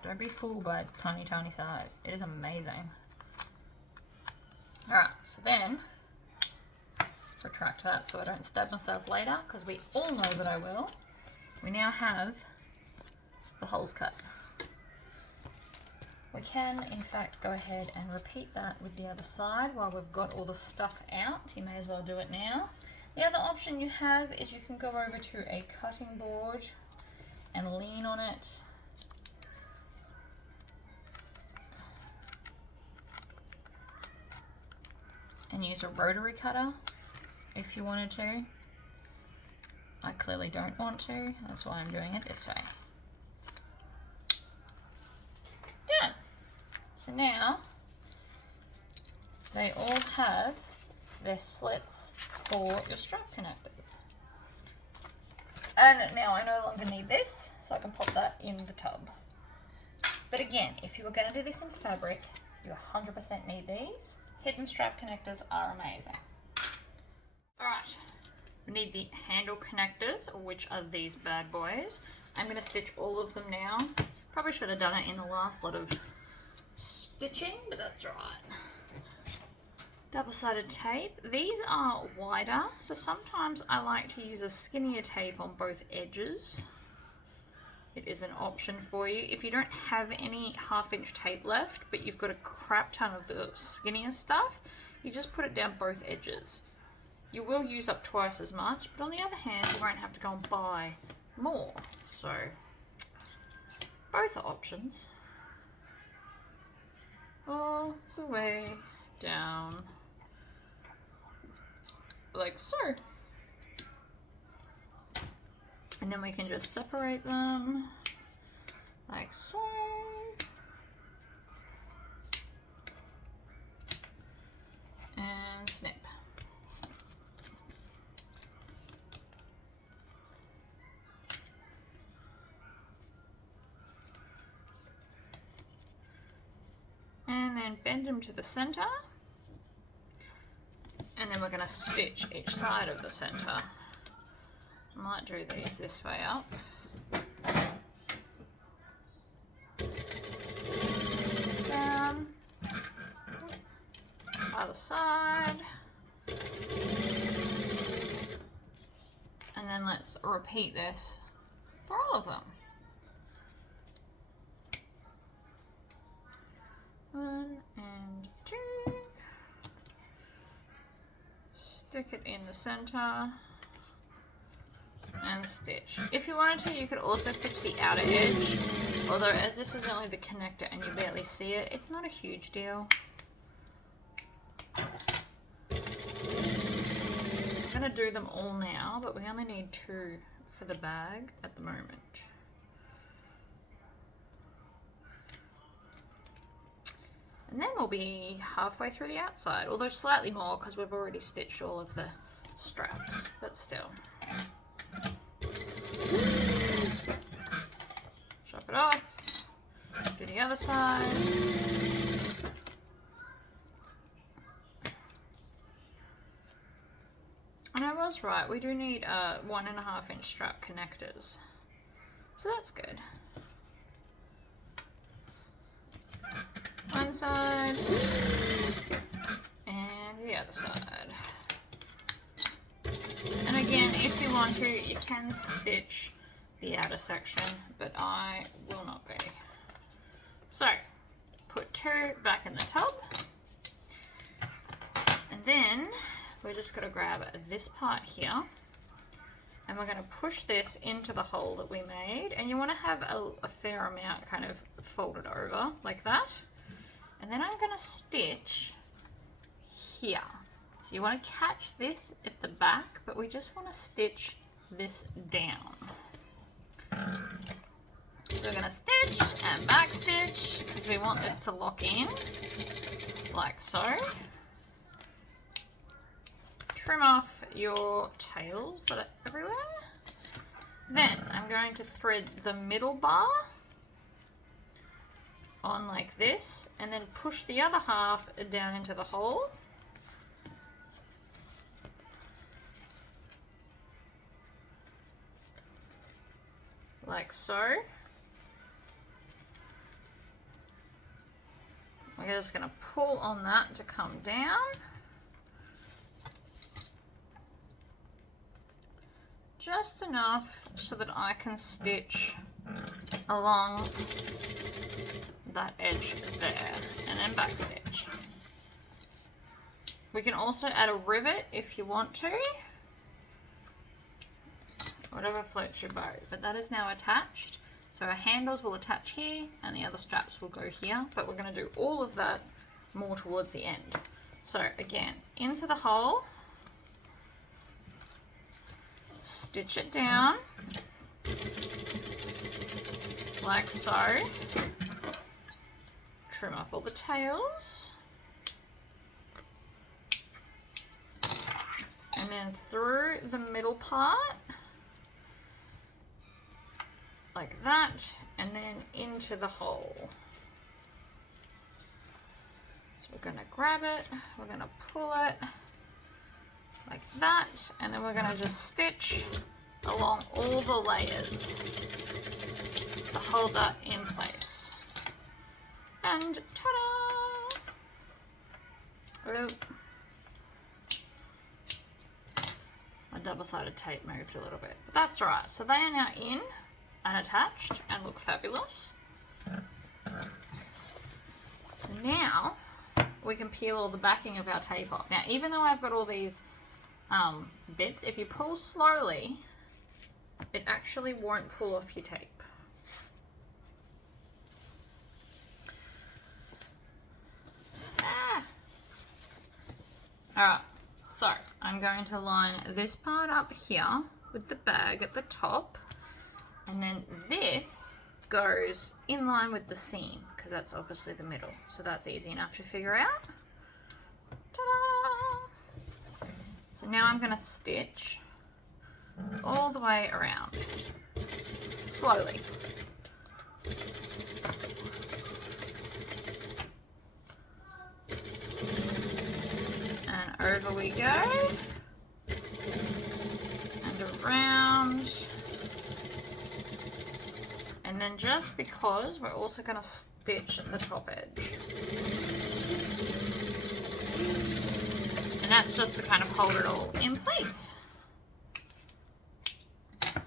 Don't be fooled by its tiny, tiny size. It is amazing. Alright, so then, retract that so I don't stab myself later, because we all know that I will. We now have the holes cut. We can, in fact, go ahead and repeat that with the other side while we've got all the stuff out. You may as well do it now. The other option you have is you can go over to a cutting board and lean on it. And use a rotary cutter if you wanted to. I clearly don't want to, that's why I'm doing it this way. Done. So now they all have their slits for your strap connectors. And now I no longer need this, so I can pop that in the tub. But again, if you were going to do this in fabric, you 100% need these. Hidden strap connectors are amazing. Alright, we need the handle connectors, which are these bad boys. I'm going to stitch all of them now. Probably should have done it in the last lot of stitching, but that's alright. Double-sided tape. These are wider, so sometimes I like to use a skinnier tape on both edges. It is an option for you. If you don't have any 1/2-inch tape left, but you've got a crap ton of the skinnier stuff, you just put it down both edges. You will use up twice as much, but on the other hand, you won't have to go and buy more. So, both are options. All the way down. Like so. And then we can just separate them like so. And snip. And then bend them to the center. And then we're going to stitch each side of the center. I might do these this way up. Down. Other side. And then then let's repeat this for all of them. 1 and 2. Stick it in the center and stitch. If you wanted to, you could also stitch the outer edge, although as this is only the connector and you barely see it, it's not a huge deal. I'm going to do them all now, but we only need 2 for the bag at the moment. And then we'll be halfway through the outside, although slightly more because we've already stitched all of the straps, but still. Chop it off, do the other side. And I was right, we do need 1.5 inch strap connectors, so that's good. One side and the other side. And again, if you want to, you can stitch the outer section, but I will not be. So, put 2 back in the tub. And then we're just going to grab this part here. And we're going to push this into the hole that we made. And you want to have a fair amount kind of folded over like that. And then I'm going to stitch here. So you want to catch this at the back, but we just want to stitch this down. So we're going to stitch and back stitch because we want this to lock in like so. Trim off your tails that are everywhere. Then I'm going to thread the middle bar on like this and then push the other half down into the hole. Like so. We're just going to pull on that to come down. Just enough so that I can stitch along that edge there and then back stitch. We can also add a rivet if you want to. Whatever floats your boat, but that is now attached. So our handles will attach here and the other straps will go here, but we're going to do all of that more towards the end. So again, into the hole, stitch it down like so, trim off all the tails, and then through the middle part like that, and then into the hole. So we're going to grab it, we're going to pull it like that, and then we're going to just stitch along all the layers to hold that in place. And ta-da! Oh. My double-sided tape moved a little bit, but that's all right. So they are now in and attached and look fabulous. So now we can peel all the backing of our tape off. Now, even though I've got all these bits, if you pull slowly, it actually won't pull off your tape. Alright, so I'm going to line this part up here with the bag at the top, and then this goes in line with the seam because that's obviously the middle, so that's easy enough to figure out. Ta-da! So now I'm going to stitch all the way around slowly. And over we go, and around. And then just because we're also going to stitch at the top edge. And that's just to kind of hold it all in place.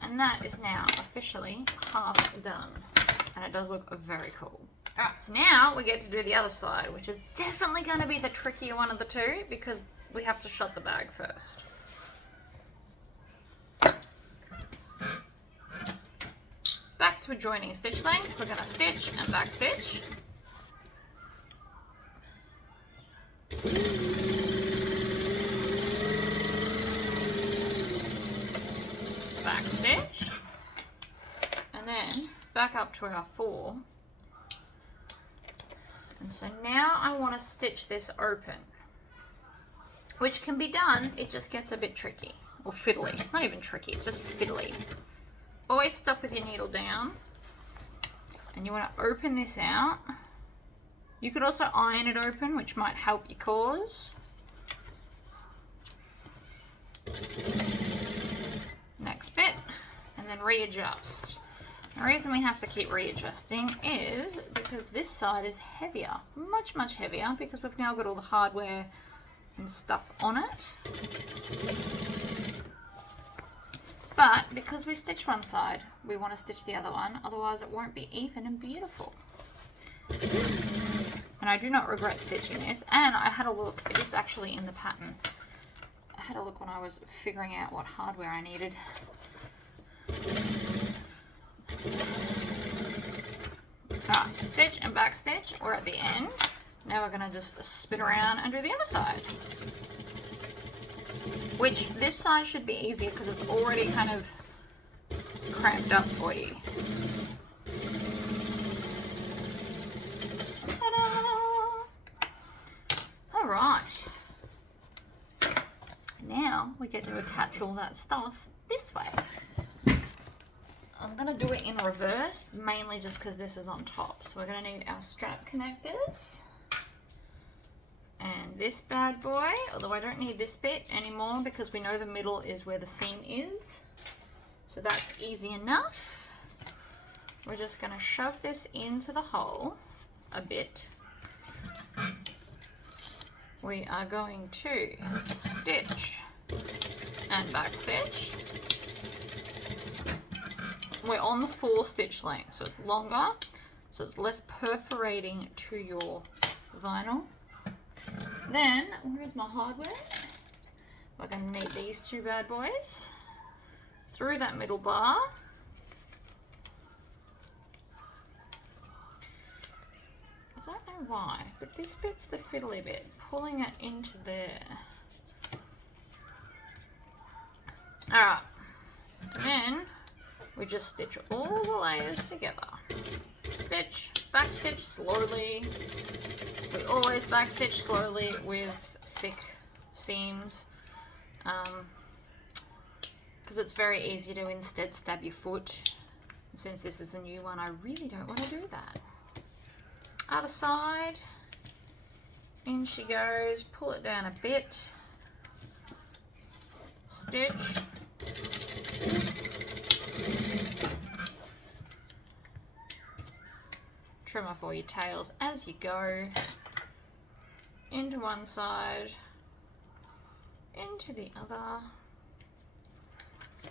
And that is now officially half done. And it does look very cool. Alright, so now we get to do the other side, which is definitely going to be the trickier one of the two because we have to shut the bag first. Back to adjoining stitch length, we're going to stitch and back stitch. Back stitch. And then back up to our 4. And so now I want to stitch this open, which can be done, it just gets a bit tricky, or fiddly. It's not even tricky, it's just fiddly. Always stop with your needle down, and you want to open this out. You could also iron it open, which might help your cause. Next bit, and then readjust. The reason we have to keep readjusting is because this side is heavier, much, much heavier, because we've now got all the hardware and stuff on it. But because we stitched one side, we want to stitch the other one, otherwise it won't be even and beautiful. And I do not regret stitching this, and I had a look, it is actually in the pattern. I had a look when I was figuring out what hardware I needed. Alright, stitch and back stitch, we're at the end. Now we're going to just spin around and do the other side. Which, this side should be easier because it's already kind of cramped up for you. Alright. Now we get to attach all that stuff this way. I'm going to do it in reverse, mainly just because this is on top. So we're going to need our strap connectors. And this bad boy, although I don't need this bit anymore because we know the middle is where the seam is. So that's easy enough. We're just going to shove this into the hole a bit. We are going to stitch and back stitch. We're on the 4 stitch length, so it's longer, so it's less perforating to your vinyl. Then, where's my hardware? We're going to need these 2 bad boys through that middle bar. I don't know why, but this bit's the fiddly bit, pulling it into there. Alright, and then we just stitch all the layers together. Stitch, back stitch slowly. We always back stitch slowly with thick seams because it's very easy to instead stab your foot. Since this is a new one, I really don't want to do that. Other side, in she goes, pull it down a bit, stitch, trim off all your tails as you go, into one side, into the other,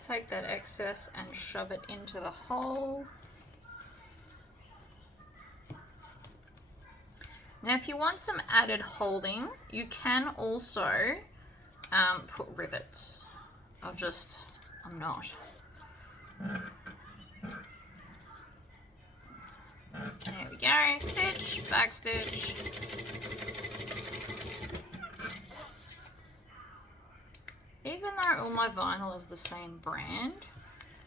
take that excess and shove it into the hole. Now if you want some added holding, you can also put rivets. I'm not. There we go, stitch, back stitch. Even though all my vinyl is the same brand,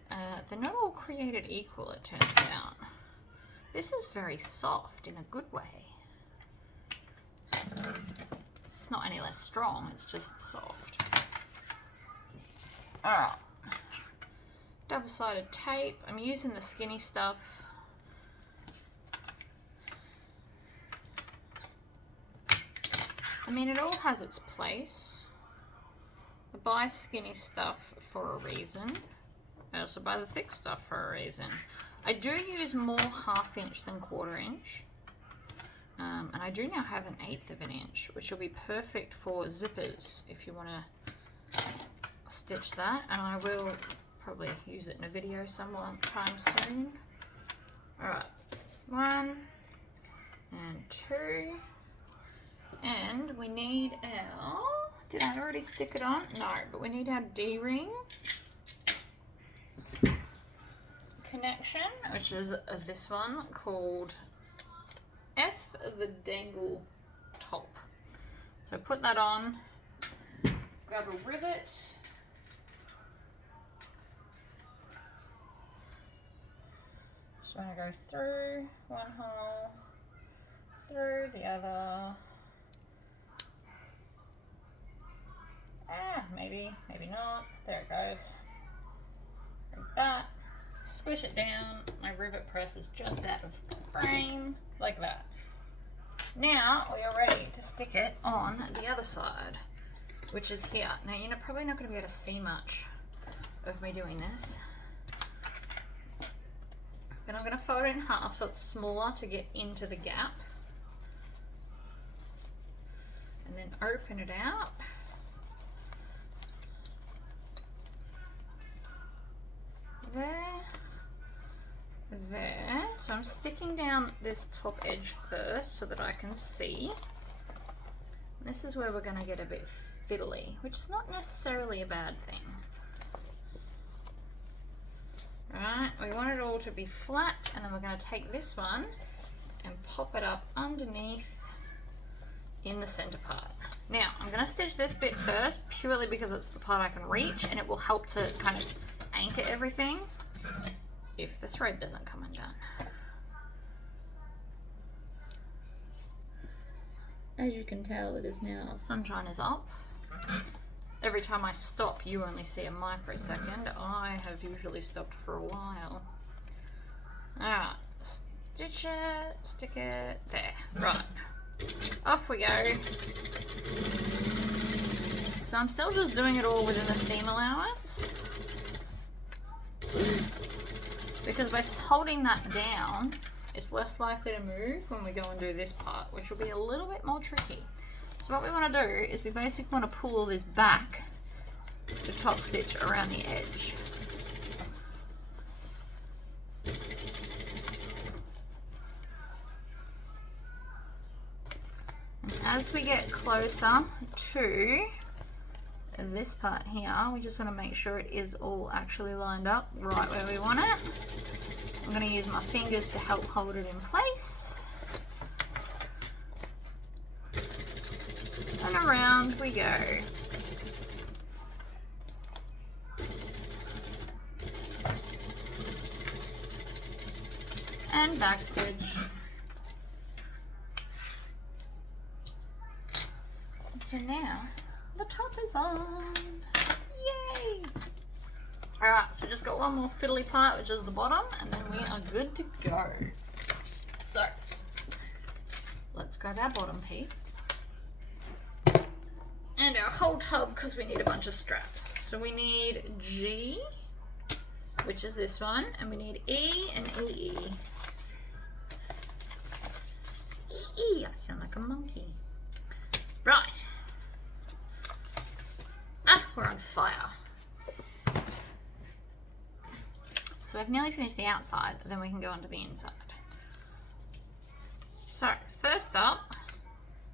they're not all created equal, it turns out. This is very soft in a good way. It's not any less strong, it's just soft. Alright. Double-sided tape. I'm using the skinny stuff. I mean, it all has its place. I buy skinny stuff for a reason. I also buy the thick stuff for a reason. I do use more 1/2 inch than 1/4 inch. And I do now have an 1/8 of an inch, which will be perfect for zippers if you want to stitch that. And I will probably use it in a video sometime soon. Alright, 1 and 2. And we need our, did I already stick it on? No, but we need our D-ring connection, which is this one called F the dangle top. So put that on, grab a rivet, just want to go through one hole, through the other. Maybe not. There it goes. Like that. Squish it down. My rivet press is just out of frame, like that. Now we are ready to stick it on the other side, which is here. Now you're probably not going to be able to see much of me doing this, but I'm going to fold it in half so it's smaller to get into the gap, and then open it out. There. So I'm sticking down this top edge first so that I can see. And this is where we're going to get a bit fiddly, which is not necessarily a bad thing. Right, we want it all to be flat, and then we're going to take this one and pop it up underneath in the center part. Now I'm going to stitch this bit first, purely because it's the part I can reach, and it will help to kind of anchor everything if the thread doesn't come undone. As you can tell, it is now, sunshine is up. Every time I stop, you only see a microsecond. I have usually stopped for a while. Alright, stitch it, stick it, there. Right, off we go. So I'm still just doing it all within the seam allowance, because by holding that down, it's less likely to move when we go and do this part, which will be a little bit more tricky. So what we want to do is we basically want to pull all this back to top stitch around the edge. And as we get closer to this part here, we just want to make sure it is all actually lined up right where we want it. I'm going to use my fingers to help hold it in place. And around we go. And backstitch. So now the top is on. Yay! Alright, so we just got one more fiddly part, which is the bottom, and then we are good to go. So let's grab our bottom piece and our whole tub, because we need a bunch of straps. So we need G, which is this one, and we need E and EE. EE, I sound like a monkey. Right. We're on fire. So I've nearly finished the outside, then we can go on to the inside. So first up,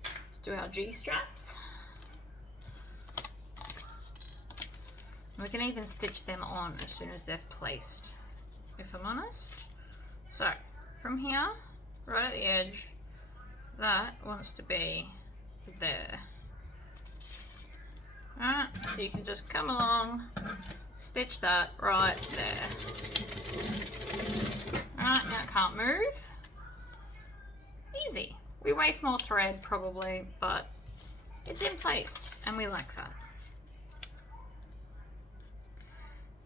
let's do our G straps. We can even stitch them on as soon as they've placed, if I'm honest. So from here, right at the edge, that wants to be there. Alright, so you can just come along, stitch that right there. Alright, now it can't move. Easy. We waste more thread probably, but it's in place and we like that.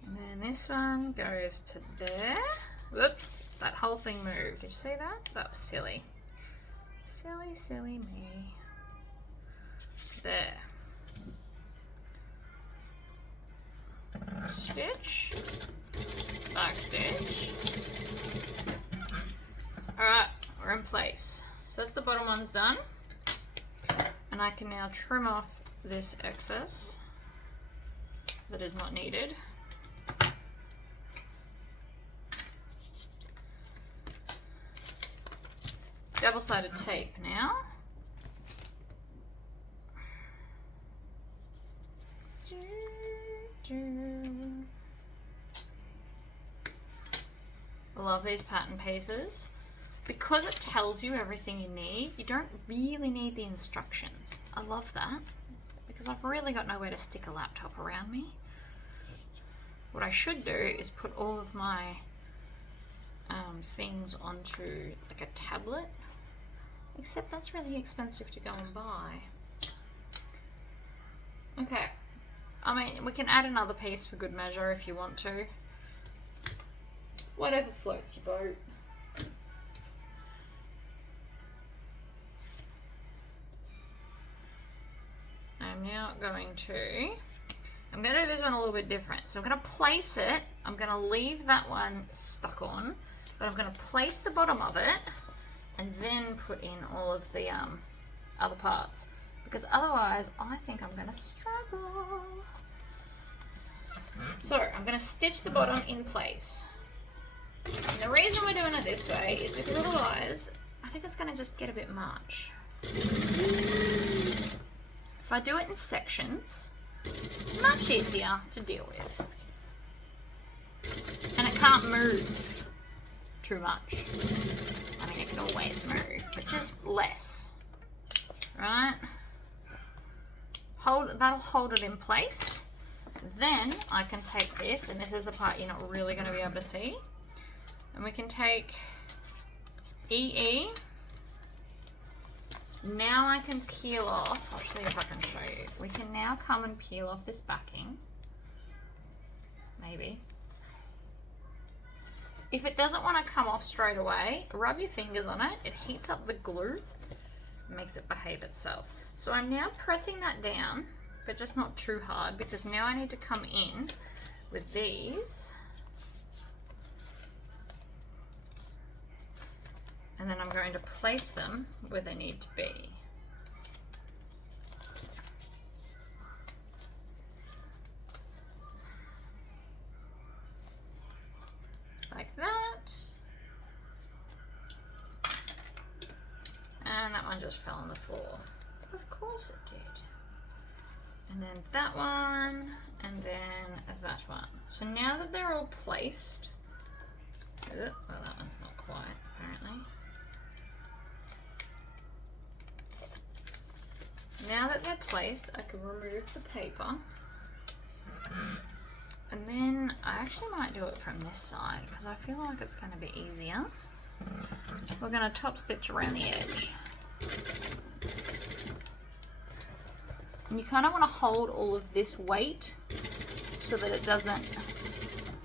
And then this one goes to there. Whoops, that whole thing moved. Did you see that? That was silly. Silly, silly me. There. Stitch, back stitch. Alright, we're in place. So that's the bottom one's done. And I can now trim off this excess that is not needed. double-sided tape now. I love these pattern pieces. Because it tells you everything you need, you don't really need the instructions. I love that because I've really got nowhere to stick a laptop around me. What I should do is put all of my things onto like a tablet, except that's really expensive to go and buy. Okay, I mean, we can add another piece for good measure if you want to. Whatever floats your boat. I'm now going to do this one a little bit different. So I'm going to place it, I'm going to leave that one stuck on, but I'm going to place the bottom of it and then put in all of the other parts, because otherwise I think I'm going to struggle. So I'm going to stitch the bottom in place. And the reason we're doing it this way is because otherwise I think it's going to just get a bit much. If I do it in sections, it's much easier to deal with. And it can't move too much. I mean, it can always move, but just less. Right? That'll hold it in place. Then I can take this, and this is the part you're not really going to be able to see. And we can take EE. Now I can peel off, I'll see if I can show you. We can now come and peel off this backing. Maybe. If it doesn't want to come off straight away, rub your fingers on it. It heats up the glue, makes it behave itself. So I'm now pressing that down, but just not too hard, because now I need to come in with these. And then I'm going to place them where they need to be. Like that. And that one just fell on the floor. Of course it did. And then that one, and then that one. So now that they're all placed, well, that one's not quite, apparently. Now that they're placed, I can remove the paper. And then I actually might do it from this side because I feel like it's going to be easier. We're going to top stitch around the edge. And you kind of want to hold all of this weight so that it doesn't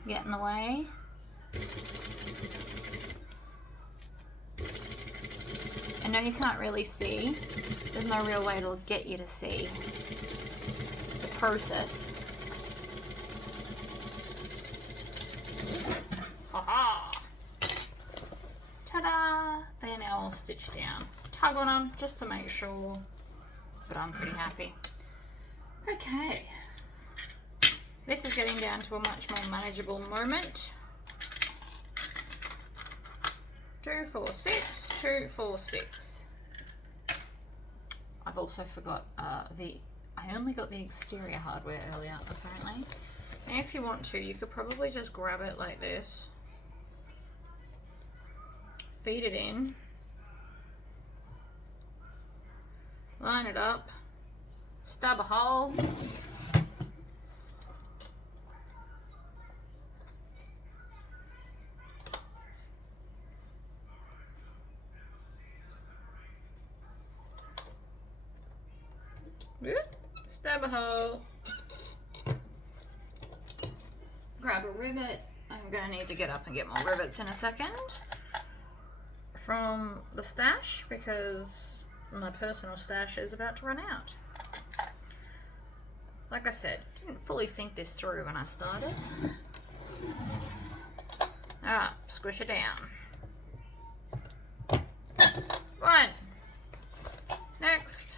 get in the way. I know you can't really see. There's no real way to get you to see the process. Ha-ha! Ta-da! They're now all stitched down. Tug on them just to make sure, but I'm pretty happy. Okay. This is getting down to a much more manageable moment. 2, 4, 6, 2, 4, 6. I've also forgot I only got the exterior hardware earlier, apparently. And if you want to, you could probably just grab it like this, feed it in, line it up, stab a hole, stab a hole, grab a rivet. I'm going to need to get up and get more rivets in a second from the stash because my personal stash is about to run out. Like I said, didn't fully think this through when I started. Alright, squish it down. 1. Next.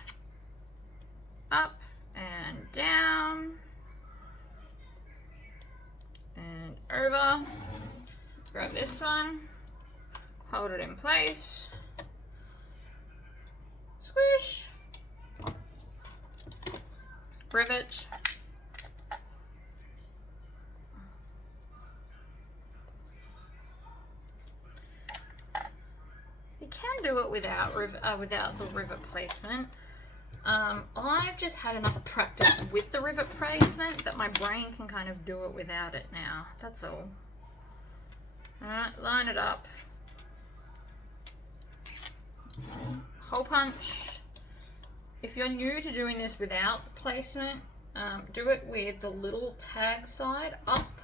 Up and down. And over. Grab this one. Hold it in place. Squish. Rivet. You can do it without the rivet placement. I've just had enough practice with the rivet placement that my brain can kind of do it without it now. That's all. Alright, line it up. Hole punch. If you're new to doing this without the placement, do it with the little tag side up.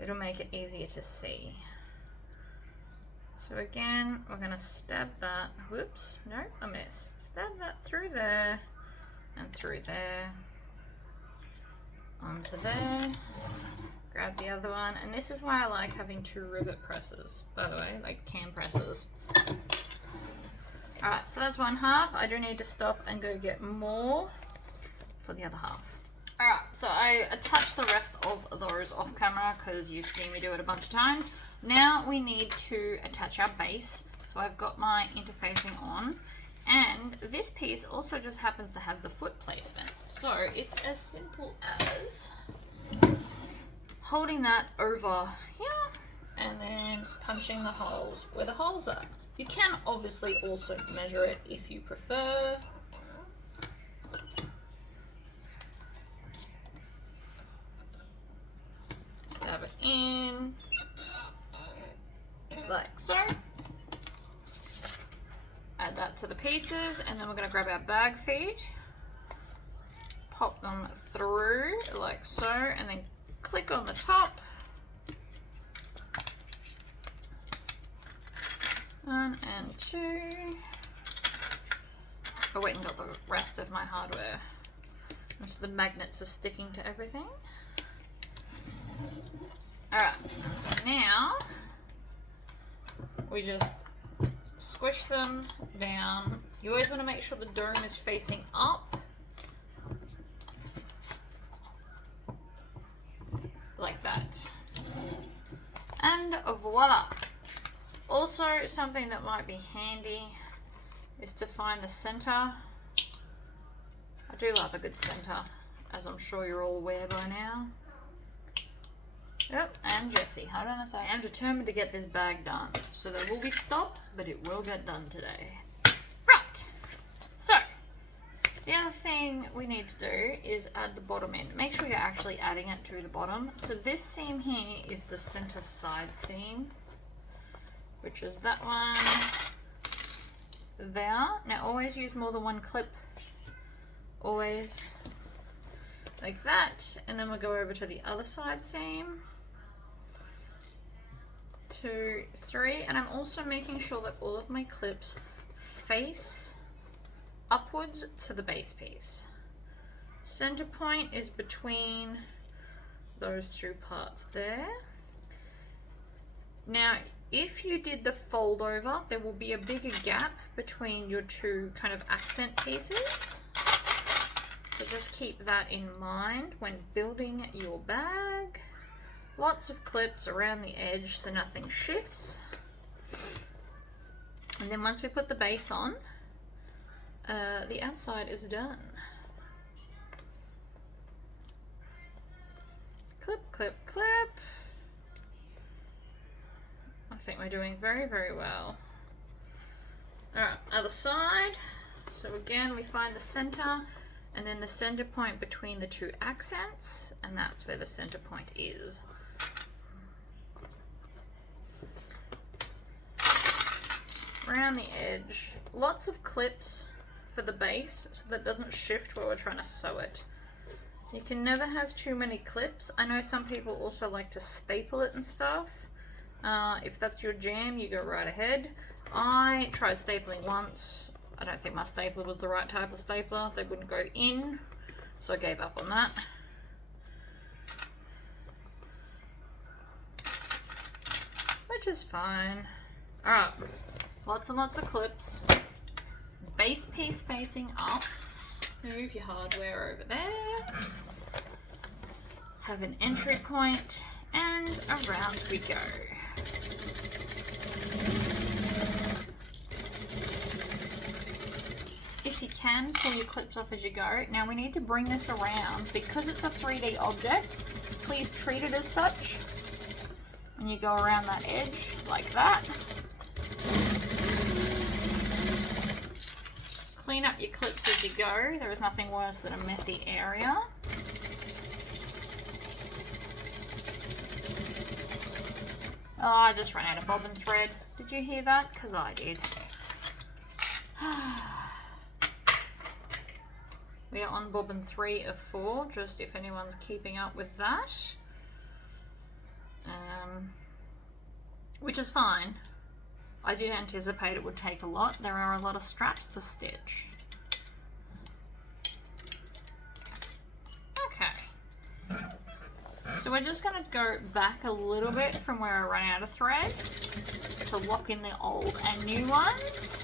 It'll make it easier to see. So again, we're going to stab that. Whoops, no, I missed. Stab that through there and through there. Onto there. Grab the other one. And this is why I like having 2 rivet presses, by the way, like cam presses. Alright, so that's one half. I do need to stop and go get more for the other half. Alright, so I attached the rest of those off camera because you've seen me do it a bunch of times. Now we need to attach our base. So I've got my interfacing on, and this piece also just happens to have the foot placement. So it's as simple as holding that over here and then punching the holes where the holes are. You can obviously also measure it if you prefer. Stab it in. Like so. Add that to the pieces, and then we're going to grab our bag feet, pop them through like so, and then click on the top. 1 and 2. I went and got the rest of my hardware. So the magnets are sticking to everything. Alright, so now we just squish them down. You always want to make sure the dome is facing up. Like that. And voila! Also, something that might be handy is to find the center. I do love a good center, as I'm sure you're all aware by now. Yep, and Jessie, hold on a second. I'm determined to get this bag done. So there will be stops, but it will get done today. Right, so the other thing we need to do is add the bottom end. Make sure you're actually adding it to the bottom. So this seam here is the center side seam, which is that one there. Now always use more than one clip, always like that, and then we'll go over to the other side seam. 2, 3, and I'm also making sure that all of my clips face upwards to the base piece. Center point is between those 2 parts there. Now if you did the fold over, there will be a bigger gap between your 2 kind of accent pieces. So just keep that in mind when building your bag. Lots of clips around the edge so nothing shifts. And then once we put the base on, the outside is done. Clip, clip, clip. I think we're doing very, very well. Alright, other side. So again, we find the center, and then the center point between the 2 accents, and that's where the center point is. Around the edge, lots of clips for the base so that it doesn't shift while we're trying to sew it. You can never have too many clips. I know some people also like to staple it and stuff. If that's your jam, you go right ahead. I tried stapling once. I don't think my stapler was the right type of stapler. They wouldn't go in, so I gave up on that. Which is fine. Alright, lots and lots of clips. Base piece facing up. Move your hardware over there. Have an entry point, and around we go. can pull your clips off as you go. Now we need to bring this around. Because it's a 3D object, please treat it as such. When you go around that edge, like that. Clean up your clips as you go. There is nothing worse than a messy area. Oh, I just ran out of bobbin thread. Did you hear that? Because I did. We are on bobbin 3 of 4, just if anyone's keeping up with that. Which is fine. I did anticipate it would take a lot. There are a lot of straps to stitch. Okay. So we're just going to go back a little bit from where I ran out of thread to lock in the old and new ones.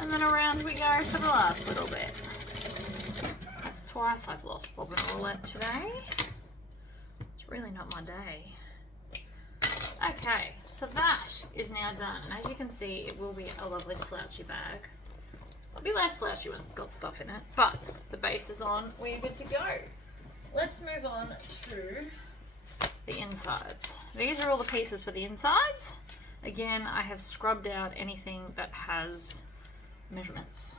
And then around we go for the last little bit. That's twice I've lost bobbin roulette today. It's really not my day. Okay, so that is now done, and as you can see, it will be a lovely slouchy bag. It'll be less slouchy when it's got stuff in it, but the base is on, we're good to go. Let's move on to the insides. These are all the pieces for the insides. Again, I have scrubbed out anything that has measurements.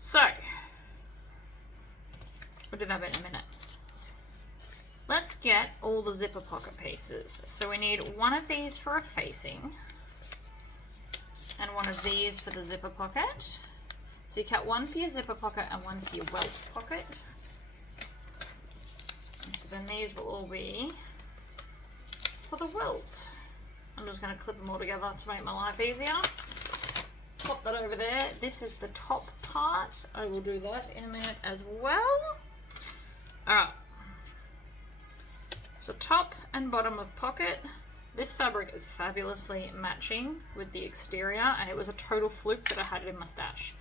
So, we'll do that in a minute. Let's get all the zipper pocket pieces. So we need one of these for a facing and one of these for the zipper pocket. So you cut one for your zipper pocket and one for your welt pocket. And so then these will all be for the welt. I'm just going to clip them all together to make my life easier. Pop that over there. This is the top part. I will do that in a minute as well. Alright. So top and bottom of pocket. This fabric is fabulously matching with the exterior, and it was a total fluke that I had it in my stash.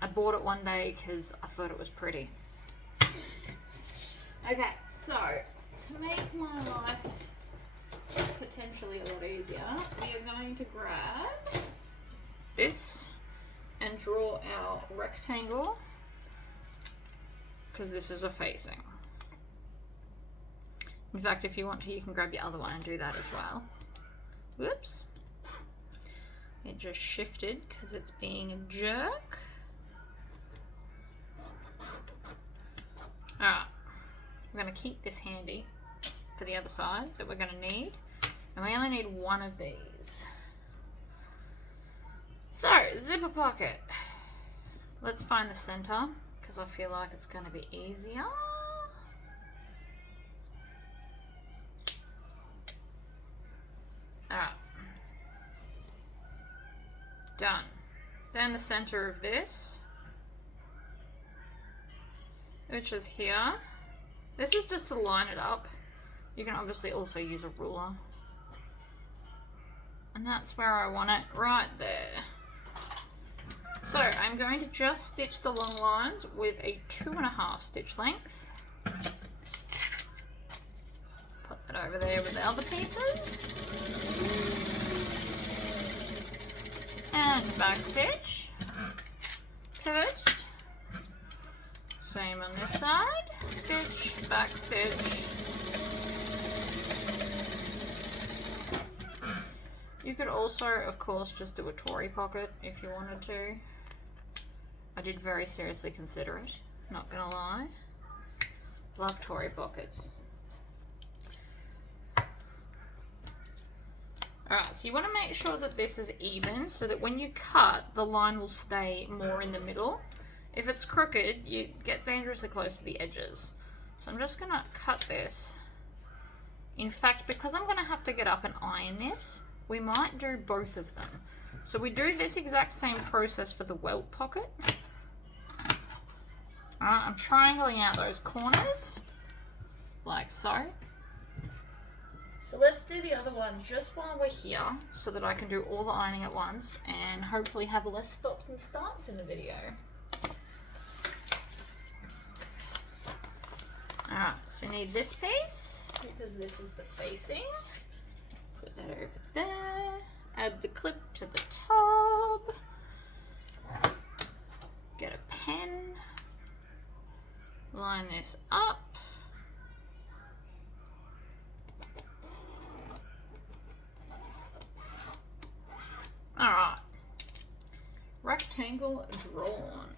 I bought it one day because I thought it was pretty. Okay, so to make my life potentially a lot easier, we are going to grab this and draw our rectangle, because this is a facing. In fact, if you want to, you can grab your other one and do that as well. Whoops. It just shifted because it's being a jerk. Alright. I'm going to keep this handy for the other side that we're going to need. And we only need one of these. So, zipper pocket. Let's find the center because I feel like it's going to be easier. Alright. Done. Then the center of this, which is here. This is just to line it up. You can obviously also use a ruler. And that's where I want it, right there. So I'm going to just stitch the long lines with a 2.5 stitch length. Put that over there with the other pieces. And back stitch. Pivot. Same on this side. Stitch, back stitch. You could also, of course, just do a Tory pocket if you wanted to. I did very seriously consider it, not gonna lie. Love Tory pockets. Alright, so you want to make sure that this is even so that when you cut, the line will stay more in the middle. If it's crooked, you get dangerously close to the edges. So I'm just going to cut this. In fact, because I'm going to have to get up and iron this, we might do both of them. So we do this exact same process for the welt pocket. Alright, I'm triangling out those corners, like so. So let's do the other one just while we're here so that I can do all the ironing at once and hopefully have less stops and starts in the video. Alright, so we need this piece because this is the facing. Put that over there. Add the clip to the top. get a pen, line this up. Alright, rectangle drawn.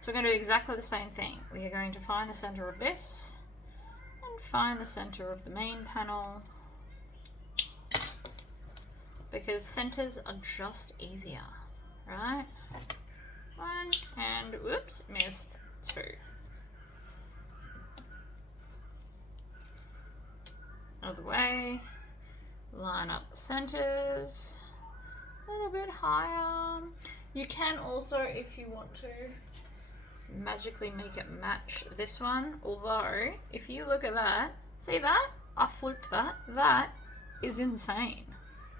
So we're going to do exactly the same thing. We are going to find the center of this and find the center of the main panel, because centers are just easier, right? One, and whoops, missed two. Out of the way, line up the centers a little bit higher. You can also, if you want to, magically make it match this one, although if you look at that, see that? I fluked that. That is insane.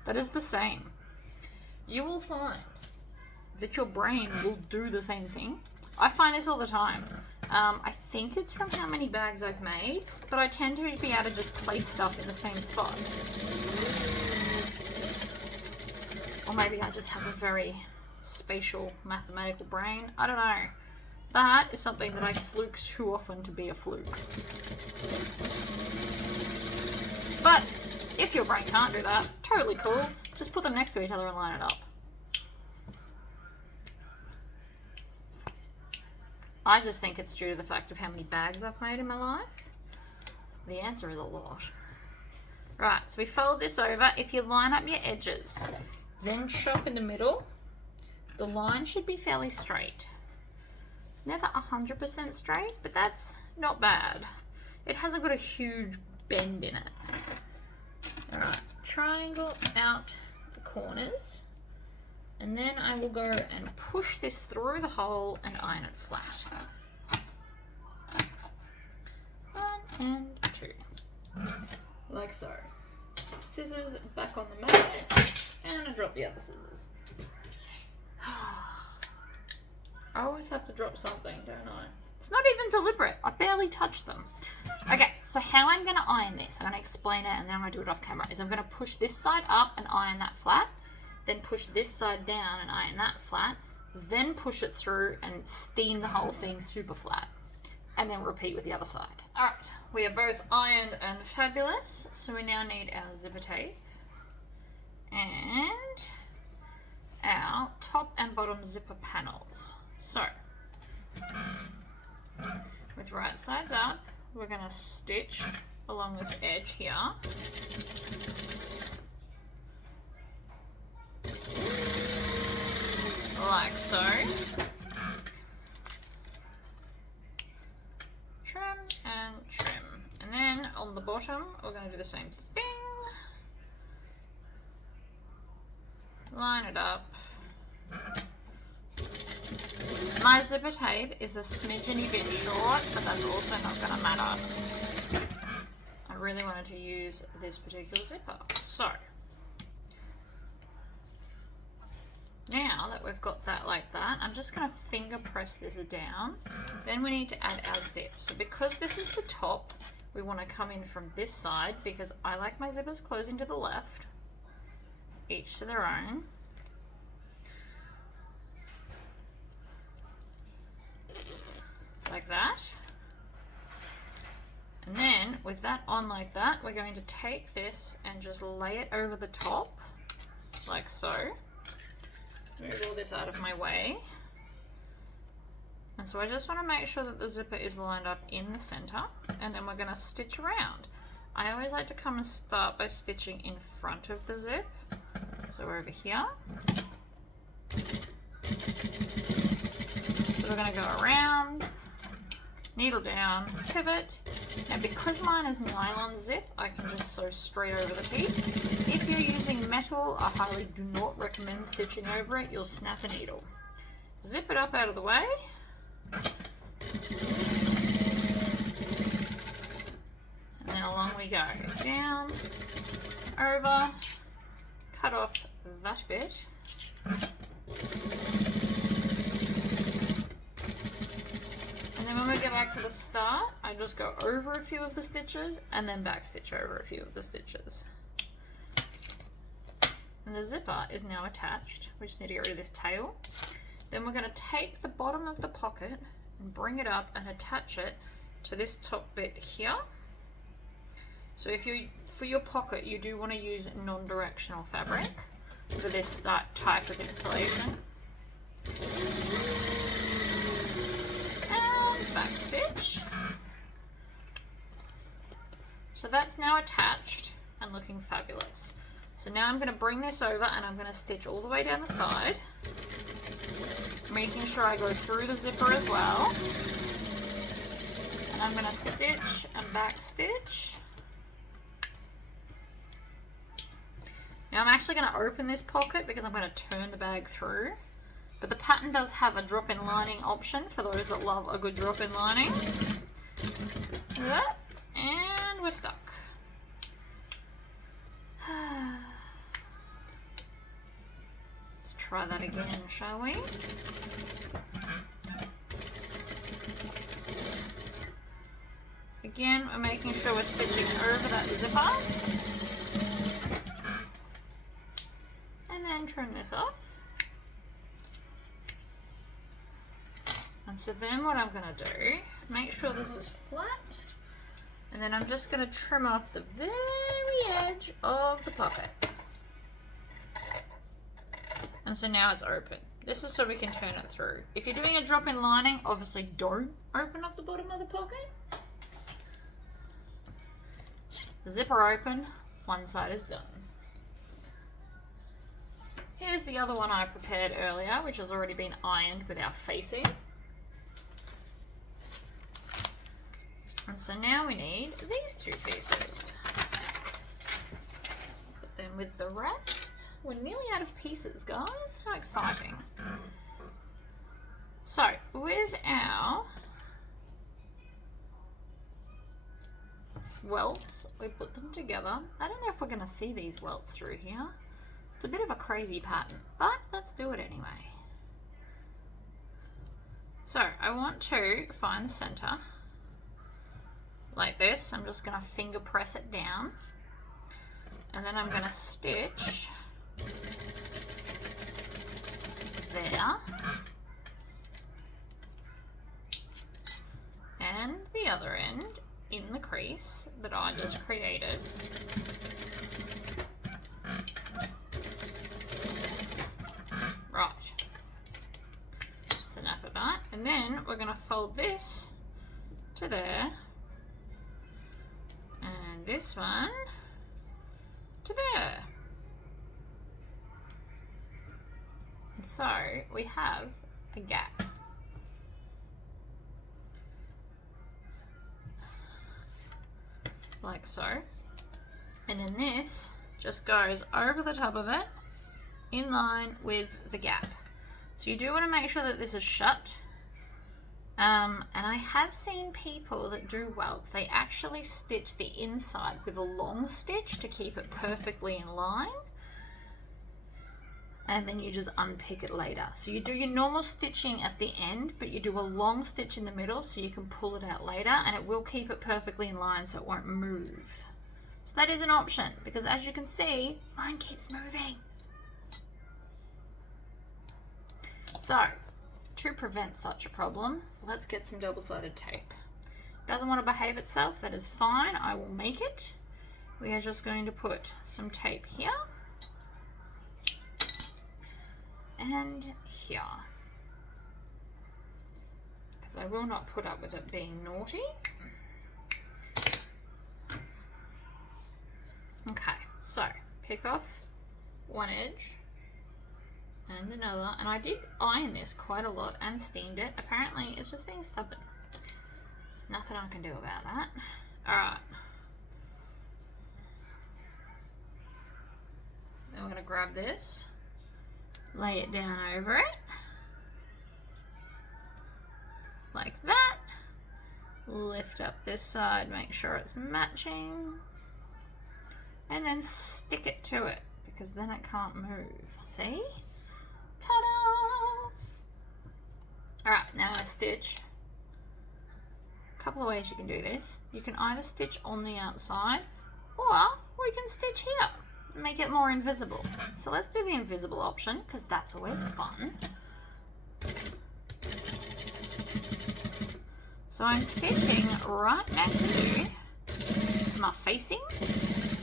That is the same. You will find that your brain will do the same thing. I find this all the time. I think it's from how many bags I've made, but I tend to be able to just place stuff in the same spot. Or maybe I just have a very spatial mathematical brain. I don't know. That is something that I fluke too often to be a fluke. But if your brain can't do that, totally cool. Just put them next to each other and line it up. I just think it's due to the fact of how many bags I've made in my life. The answer is a lot. Right, so we fold this over. If you line up your edges, then chop in the middle, the line should be fairly straight. It's never 100% straight, but that's not bad. It hasn't got a huge bend in it. Alright, triangle out the corners, and then I will go and push this through the hole and iron it flat. 1 and 2. Like so. Scissors back on the magnet, and I drop the other scissors. I always have to drop something, don't I? It's not even deliberate. I barely touch them. Okay, so how I'm going to iron this, I'm going to explain it and then I'm going to do it off camera, is I'm going to push this side up and iron that flat, then push this side down and iron that flat, then push it through and steam the whole thing super flat, and then repeat with the other side. Alright, we are both ironed and fabulous, so we now need our zipper tape and our top and bottom zipper panels. So, with right sides up, we're going to stitch along this edge here. Like so. Trim and trim. And then on the bottom, we're going to do the same thing. Line it up. My zipper tape is a smidgeny bit short, but that's also not going to matter. I really wanted to use this particular zipper. So, now that we've got that like that, I'm just going to finger press this down. Then we need to add our zip. So because this is the top, we want to come in from this side because I like my zippers closing to the left, each to their own. Like that. And then with that on like that, we're going to take this and just lay it over the top like so. Move all this out of my way. And so I just want to make sure that the zipper is lined up in the center, and then we're going to stitch around. I always like to come and start by stitching in front of the zip. So we're over here. So we're going to go around, needle down, pivot, and because mine is nylon zip, I can just sew straight over the teeth. If you're using metal, I highly do not recommend stitching over it. You'll snap a needle. Zip it up out of the way. And then along we go. Down, over, cut off that bit. And then when we get back to the start, I just go over a few of the stitches and then back stitch over a few of the stitches. And the zipper is now attached. We just need to get rid of this tail. Then we're going to take the bottom of the pocket and bring it up and attach it to this top bit here. So if you, for your pocket, you do want to use non-directional fabric for this type of installation. And back stitch. So that's now attached and looking fabulous. So now I'm going to bring this over and I'm going to stitch all the way down the side, making sure I go through the zipper as well. And I'm going to stitch and back stitch. Now I'm actually going to open this pocket because I'm going to turn the bag through. But the pattern does have a drop-in lining option for those that love a good drop-in lining. That, and we're stuck. Let's try that again, shall we? Again, we're making sure we're stitching over that zipper. And then trim this off. And so then what I'm going to do, make sure this is flat. And then I'm just going to trim off the very edge of the pocket. And so now it's open. This is so we can turn it through. If you're doing a drop-in lining, obviously don't open up the bottom of the pocket. Zipper open, one side is done. Here's the other one I prepared earlier, which has already been ironed with our facing. And so now we need these two pieces. Put them with the rest. We're nearly out of pieces, guys. How exciting. So, with our welts, we put them together. I don't know if we're going to see these welts through here. It's a bit of a crazy pattern, but let's do it anyway. So, I want to find the center. Like this. I'm just going to finger press it down. And then I'm going to stitch there. And the other end in the crease that I just created. Right. That's enough of that. And then we're going to fold this to there. And this one to there. And so we have a gap. Like so. And then this just goes over the top of it in line with the gap. So you do want to make sure that this is shut. And I have seen people that do welts, they actually stitch the inside with a long stitch to keep it perfectly in line. And then you just unpick it later. So you do your normal stitching at the end, but you do a long stitch in the middle so you can pull it out later, and it will keep it perfectly in line so it won't move. So that is an option, because as you can see, mine keeps moving. So, to prevent such a problem, let's get some double-sided tape. Doesn't want to behave itself, that is fine, I will make it. We are just going to put some tape here and here, because I will not put up with it being naughty. Okay, so pick off one edge and another, and I did iron this quite a lot and steamed it. Apparently it's just being stubborn. Nothing I can do about that. Alright. Then we're going to grab this, lay it down over it, like that. Lift up this side, make sure it's matching, and then stick it to it, because then it can't move. See? Ta-da! Alright, now I'm going to stitch. A couple of ways you can do this. You can either stitch on the outside, or we can stitch here. Make it more invisible. So let's do the invisible option, because that's always fun. So I'm stitching right next to my facing.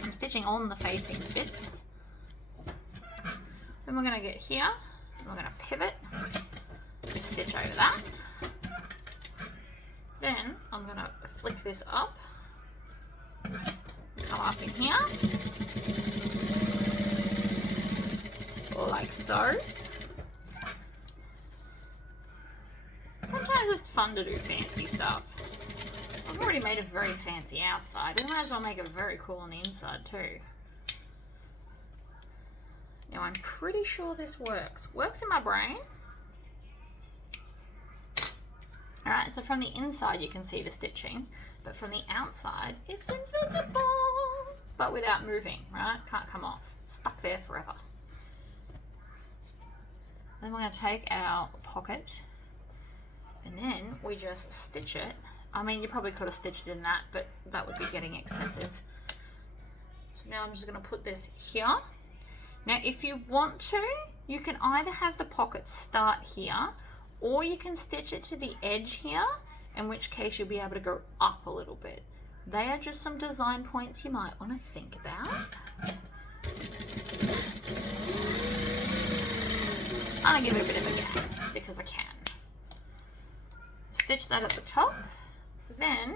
I'm stitching on the facing bits. Then we're going to get here, and we're going to pivot, and stitch over that. Then I'm going to flick this up, come up in here, like so. Sometimes it's fun to do fancy stuff. I've already made a very fancy outside. We might as well make it very cool on the inside too. Now I'm pretty sure this works. Works in my brain. Alright, so from the inside you can see the stitching, but from the outside it's invisible. But without moving, right? Can't come off. Stuck there forever. Then we're going to take our pocket and then we just stitch it. I mean, you probably could have stitched it in that, but that would be getting excessive. So now I'm just going to put this here. Now, if you want to, you can either have the pocket start here, or you can stitch it to the edge here, in which case you'll be able to go up a little bit. They are just some design points you might want to think about. I'm going to give it a bit of a gap, because I can. Stitch that at the top, then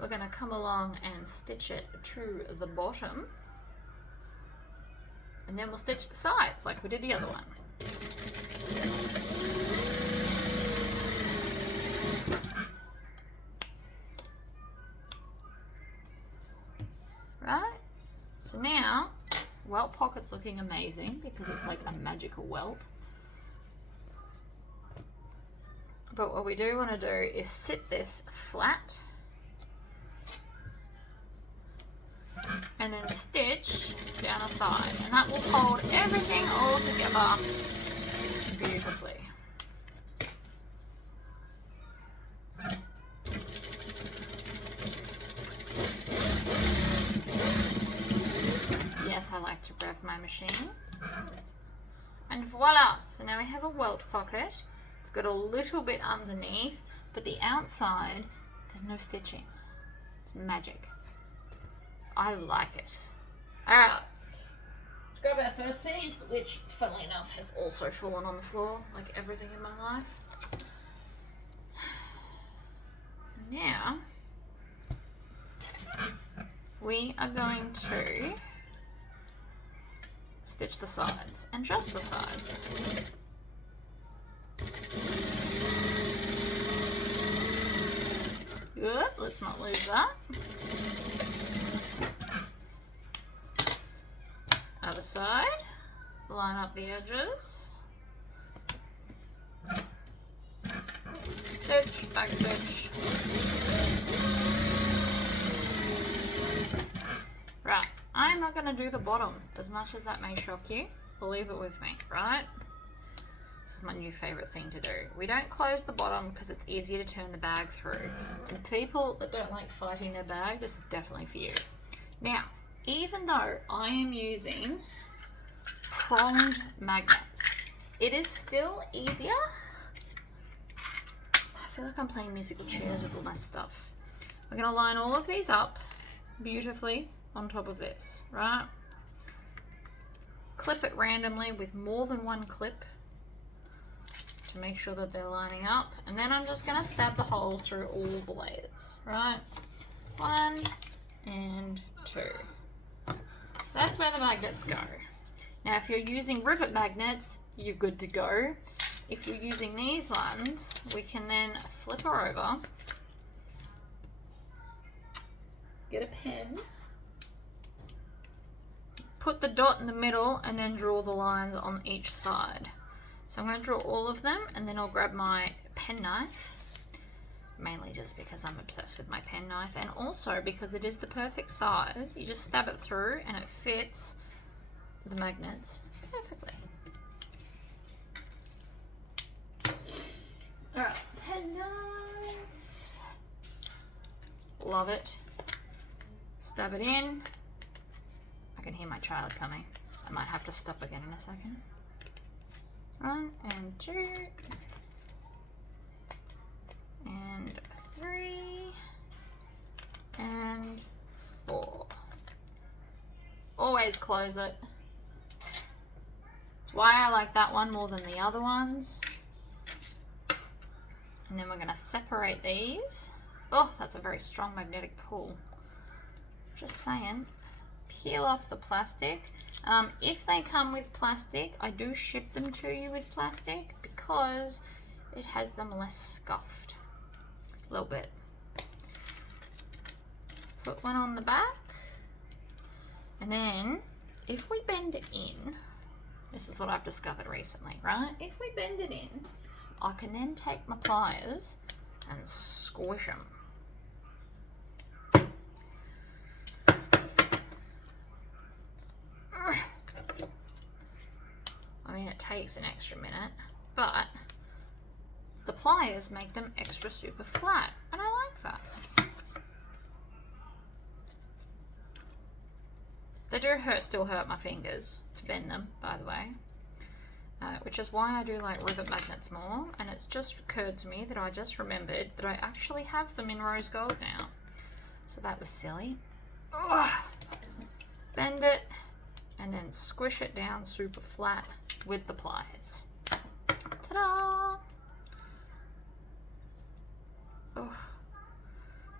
we're going to come along and stitch it to the bottom, and then we'll stitch the sides like we did the other one. Right, so now welt pocket's looking amazing because it's like a magical welt. But what we do want to do is sit this flat and then stitch down the side, and that will hold everything all together beautifully. Yes, I like to rev my machine. And voila! So now we have a welt pocket. It's got a little bit underneath, but the outside, there's no stitching. It's magic. I like it. Alright, let's grab our first piece, which, funnily enough, has also fallen on the floor, like everything in my life. Now, we are going to stitch the sides, and just the sides. Good, let's not lose that. Other side, line up the edges. Stitch, back stitch. Right, I'm not going to do the bottom, as much as that may shock you. Believe it with me, right? This is my new favourite thing to do. We don't close the bottom because it's easier to turn the bag through. And people that don't like fighting their bag, this is definitely for you. Now, even though I am using pronged magnets, it is still easier. I feel like I'm playing musical chairs with all my stuff. We're going to line all of these up beautifully on top of this, right? Clip it randomly with more than one clip to make sure that they're lining up, and then I'm just going to stab the holes through all the layers, right? 1 and 2. That's where the magnets go. Now if you're using rivet magnets, you're good to go. If you're using these ones, we can then flip her over, get a pen, put the dot in the middle, and then draw the lines on each side. So I'm going to draw all of them, and then I'll grab my pen knife, mainly just because I'm obsessed with my pen knife, and also because it is the perfect size. You just stab it through and it fits the magnets perfectly. Alright, pen knife. Love it. Stab it in. I can hear my child coming. I might have to stop again in a second. 1 and 2 and 3 and 4. Always close it. That's why I like that one more than the other ones. And then we're going to separate these. Oh, that's a very strong magnetic pull. Just saying. Peel off the plastic. If they come with plastic, I do ship them to you with plastic because it has them less scuffed. A little bit. Put one on the back. And then, if we bend it in, this is what I've discovered recently, right? If we bend it in, I can then take my pliers and squish them. I mean, it takes an extra minute, but the pliers make them extra super flat, and I like that. They do still hurt my fingers to bend them, by the way. Which is why I do like rivet magnets more, and it's just occurred to me that I just remembered that I actually have them in rose gold now. So that was silly. Ugh. Bend it, and then squish it down super flat with the pliers. Ta-da! Oh,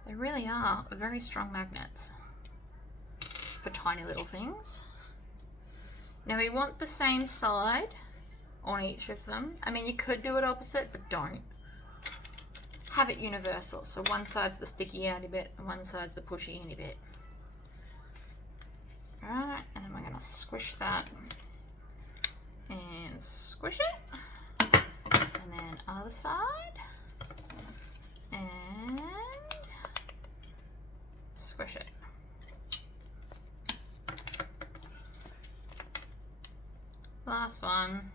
they really are very strong magnets for tiny little things. Now we want the same side on each of them. I mean, you could do it opposite, but don't. Have it universal. So one side's the sticky outy bit and one side's the pushy inny bit. Alright, and then we're going to squish that and squish it. And then other side. And squish it. Last one.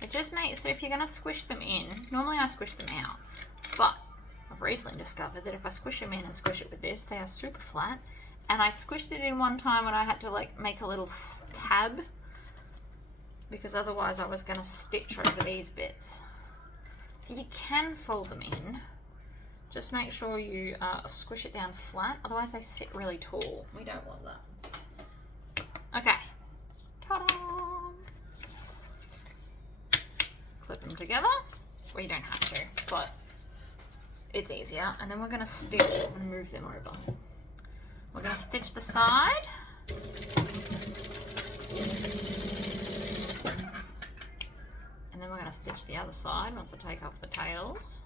It just makes, so if you're going to squish them in, normally I squish them out, but I've recently discovered that if I squish them in and squish it with this, they are super flat. And I squished it in one time and I had to like make a little tab because otherwise I was going to stitch over these bits. So you can fold them in. Just make sure you squish it down flat, otherwise they sit really tall. We don't want that. Okay. Ta-da! Clip them together. Well, you don't have to, but it's easier. And then we're going to stitch and move them over. We're going to stitch the side. And then we're going to stitch the other side once I take off the tails.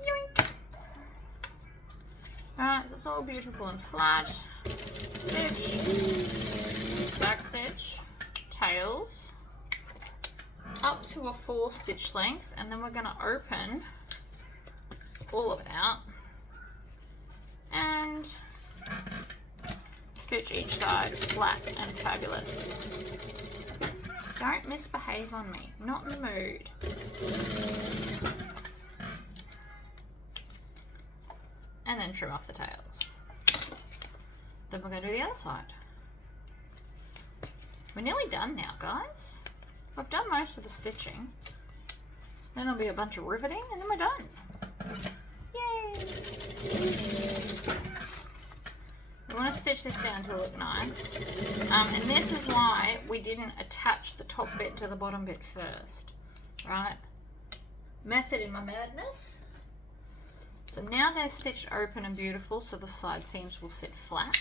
Yoink! Alright, so it's all beautiful and flat. Stitch, back stitch, tails, up to a 4 stitch length, and then we're going to open all of it out and stitch each side flat and fabulous. Don't misbehave on me, not in the mood. And then trim off the tails. Then we're going to do the other side. We're nearly done now, guys. I've done most of the stitching. Then there'll be a bunch of riveting and then we're done. Yay! We want to stitch this down to look nice. And this is why we didn't attach the top bit to the bottom bit first. Right? Method in my madness. So now they're stitched open and beautiful, so the side seams will sit flat.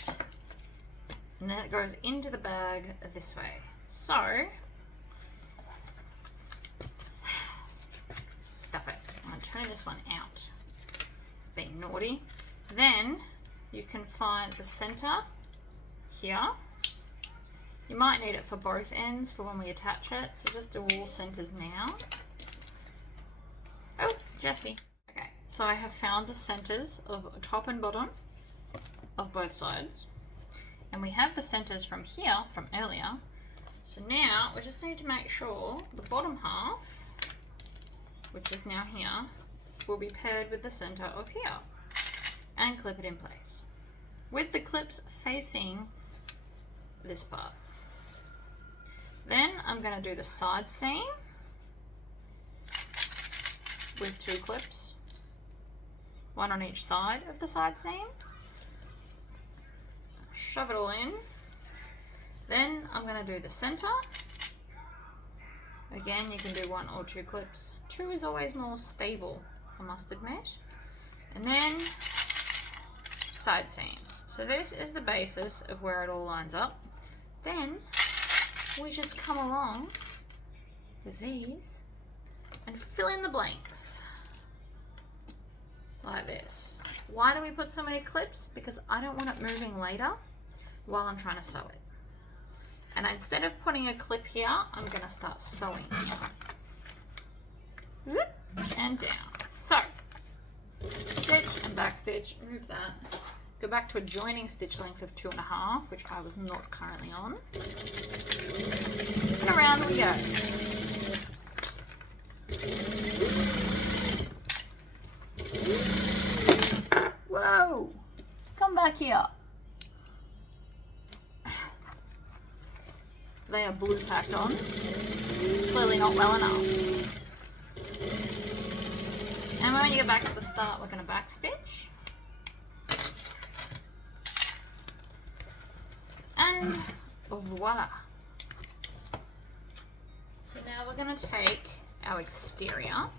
And then it goes into the bag this way. So, stuff it. I'm going to turn this one out. It's being naughty. Then you can find the center here. You might need it for both ends for when we attach it. So just do all centers now. Oh, Jessie. Okay, so I have found the centers of top and bottom of both sides. And we have the centers from here, from earlier. So now we just need to make sure the bottom half, which is now here, will be paired with the center of here. And clip it in place. With the clips facing this part. Then I'm going to do the side seam with 2 clips, 1 on each side of the side seam. Shove it all in. Then I'm going to do the center. Again, you can do 1 or 2 clips. 2 is always more stable, I must admit. And then side seam. So this is the basis of where it all lines up. Then we just come along with these and fill in the blanks like this. Why do we put so many clips? Because I don't want it moving later while I'm trying to sew it. And instead of putting a clip here, I'm going to start sewing here. Whoop, and down. So, stitch and back stitch, move that. Go back to a joining stitch length of 2.5, which I was not currently on. And around we go. Whoa! Come back here. They are blue tacked on. Clearly not well enough. And when you get back to the start, we're going to back stitch. And voila. So now we're going to take our exterior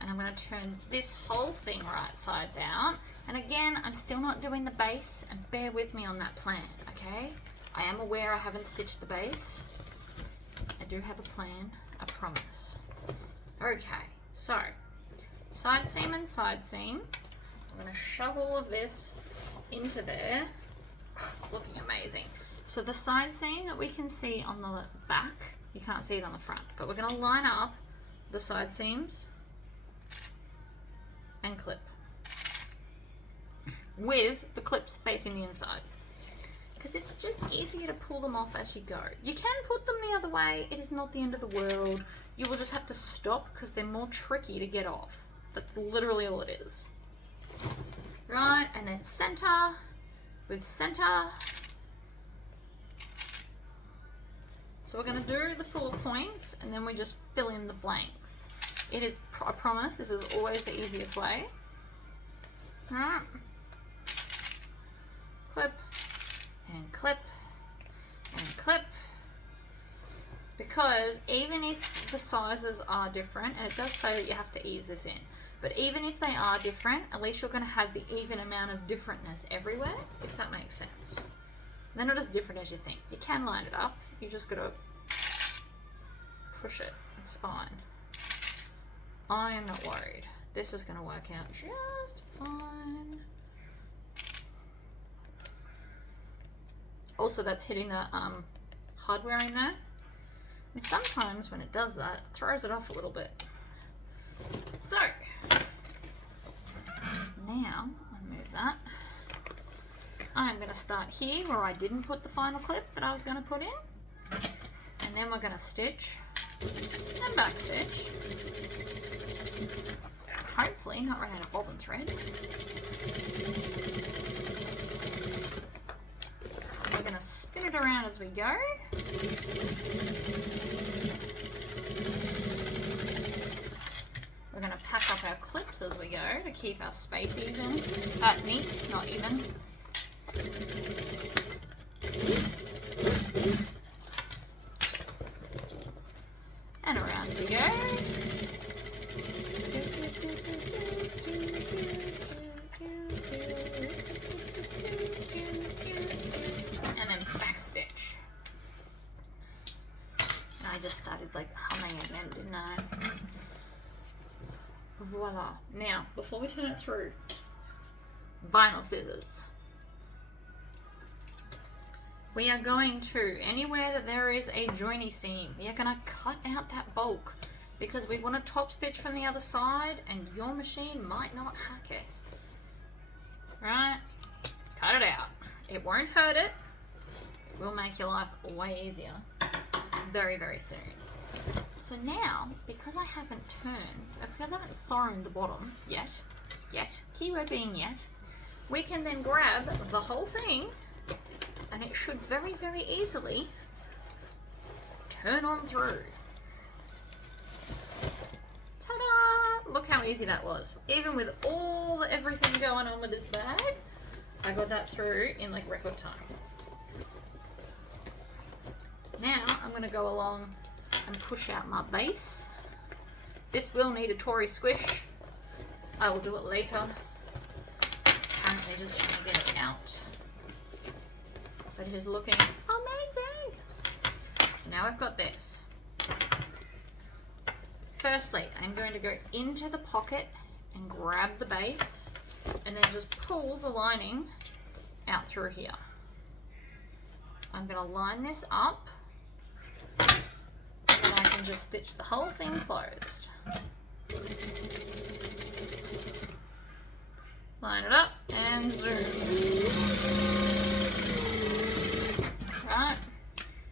and I'm going to turn this whole thing right sides out. And again, I'm still not doing the base, and bear with me on that plan, okay? I am aware I haven't stitched the base. I do have a plan, I promise. Okay, so side seam and side seam. I'm going to shove all of this into there. Oh, it's looking amazing. So the side seam that we can see on the back, you can't see it on the front, but we're going to line up the side seams and clip with the clips facing the inside, because it's just easier to pull them off as you go. You can put them the other way, it is not the end of the world. You will just have to stop because they're more tricky to get off. That's literally all it is. Right, and then center with center. So we're going to do the 4 points and then we just fill in the blanks. It is, I promise, this is always the easiest way. Alright. Clip and clip and clip. Because even if the sizes are different, and it does say that you have to ease this in, but even if they are different, at least you're going to have the even amount of differentness everywhere, if that makes sense. They're not as different as you think. You can line it up, you just got to push it. It's fine. I am not worried. This is going to work out just fine. Also, that's hitting the hardware in there. And sometimes when it does that, it throws it off a little bit. So, now, I'll move that. I'm going to start here where I didn't put the final clip that I was going to put in. And then we're going to stitch and back stitch. Hopefully not run out of bobbin thread. We're going to spin it around as we go. We're going to pack up our clips as we go to keep our space even. Neat, not even. And around we go. And then back stitch. I just started like humming again, didn't I? Voila. Now, before we turn it through, vinyl scissors. We are going to, anywhere that there is a joiny seam, we are going to cut out that bulk because we want to top stitch from the other side and your machine might not hack it. Right? Cut it out. It won't hurt it. It will make your life way easier very, very soon. So now, because I haven't because I haven't sewn the bottom yet, keyword being yet, we can then grab the whole thing and it should very, very easily turn on through. Ta-da! Look how easy that was. Even with all the everything going on with this bag, I got that through in like record time. Now I'm going to go along and push out my base. This will need a Tory squish. I will do it later. Apparently just trying to get it out. But it is looking amazing. So now I've got this. Firstly, I'm going to go into the pocket and grab the base and then just pull the lining out through here. I'm going to line this up and I can just stitch the whole thing closed. Line it up and zoom. Right,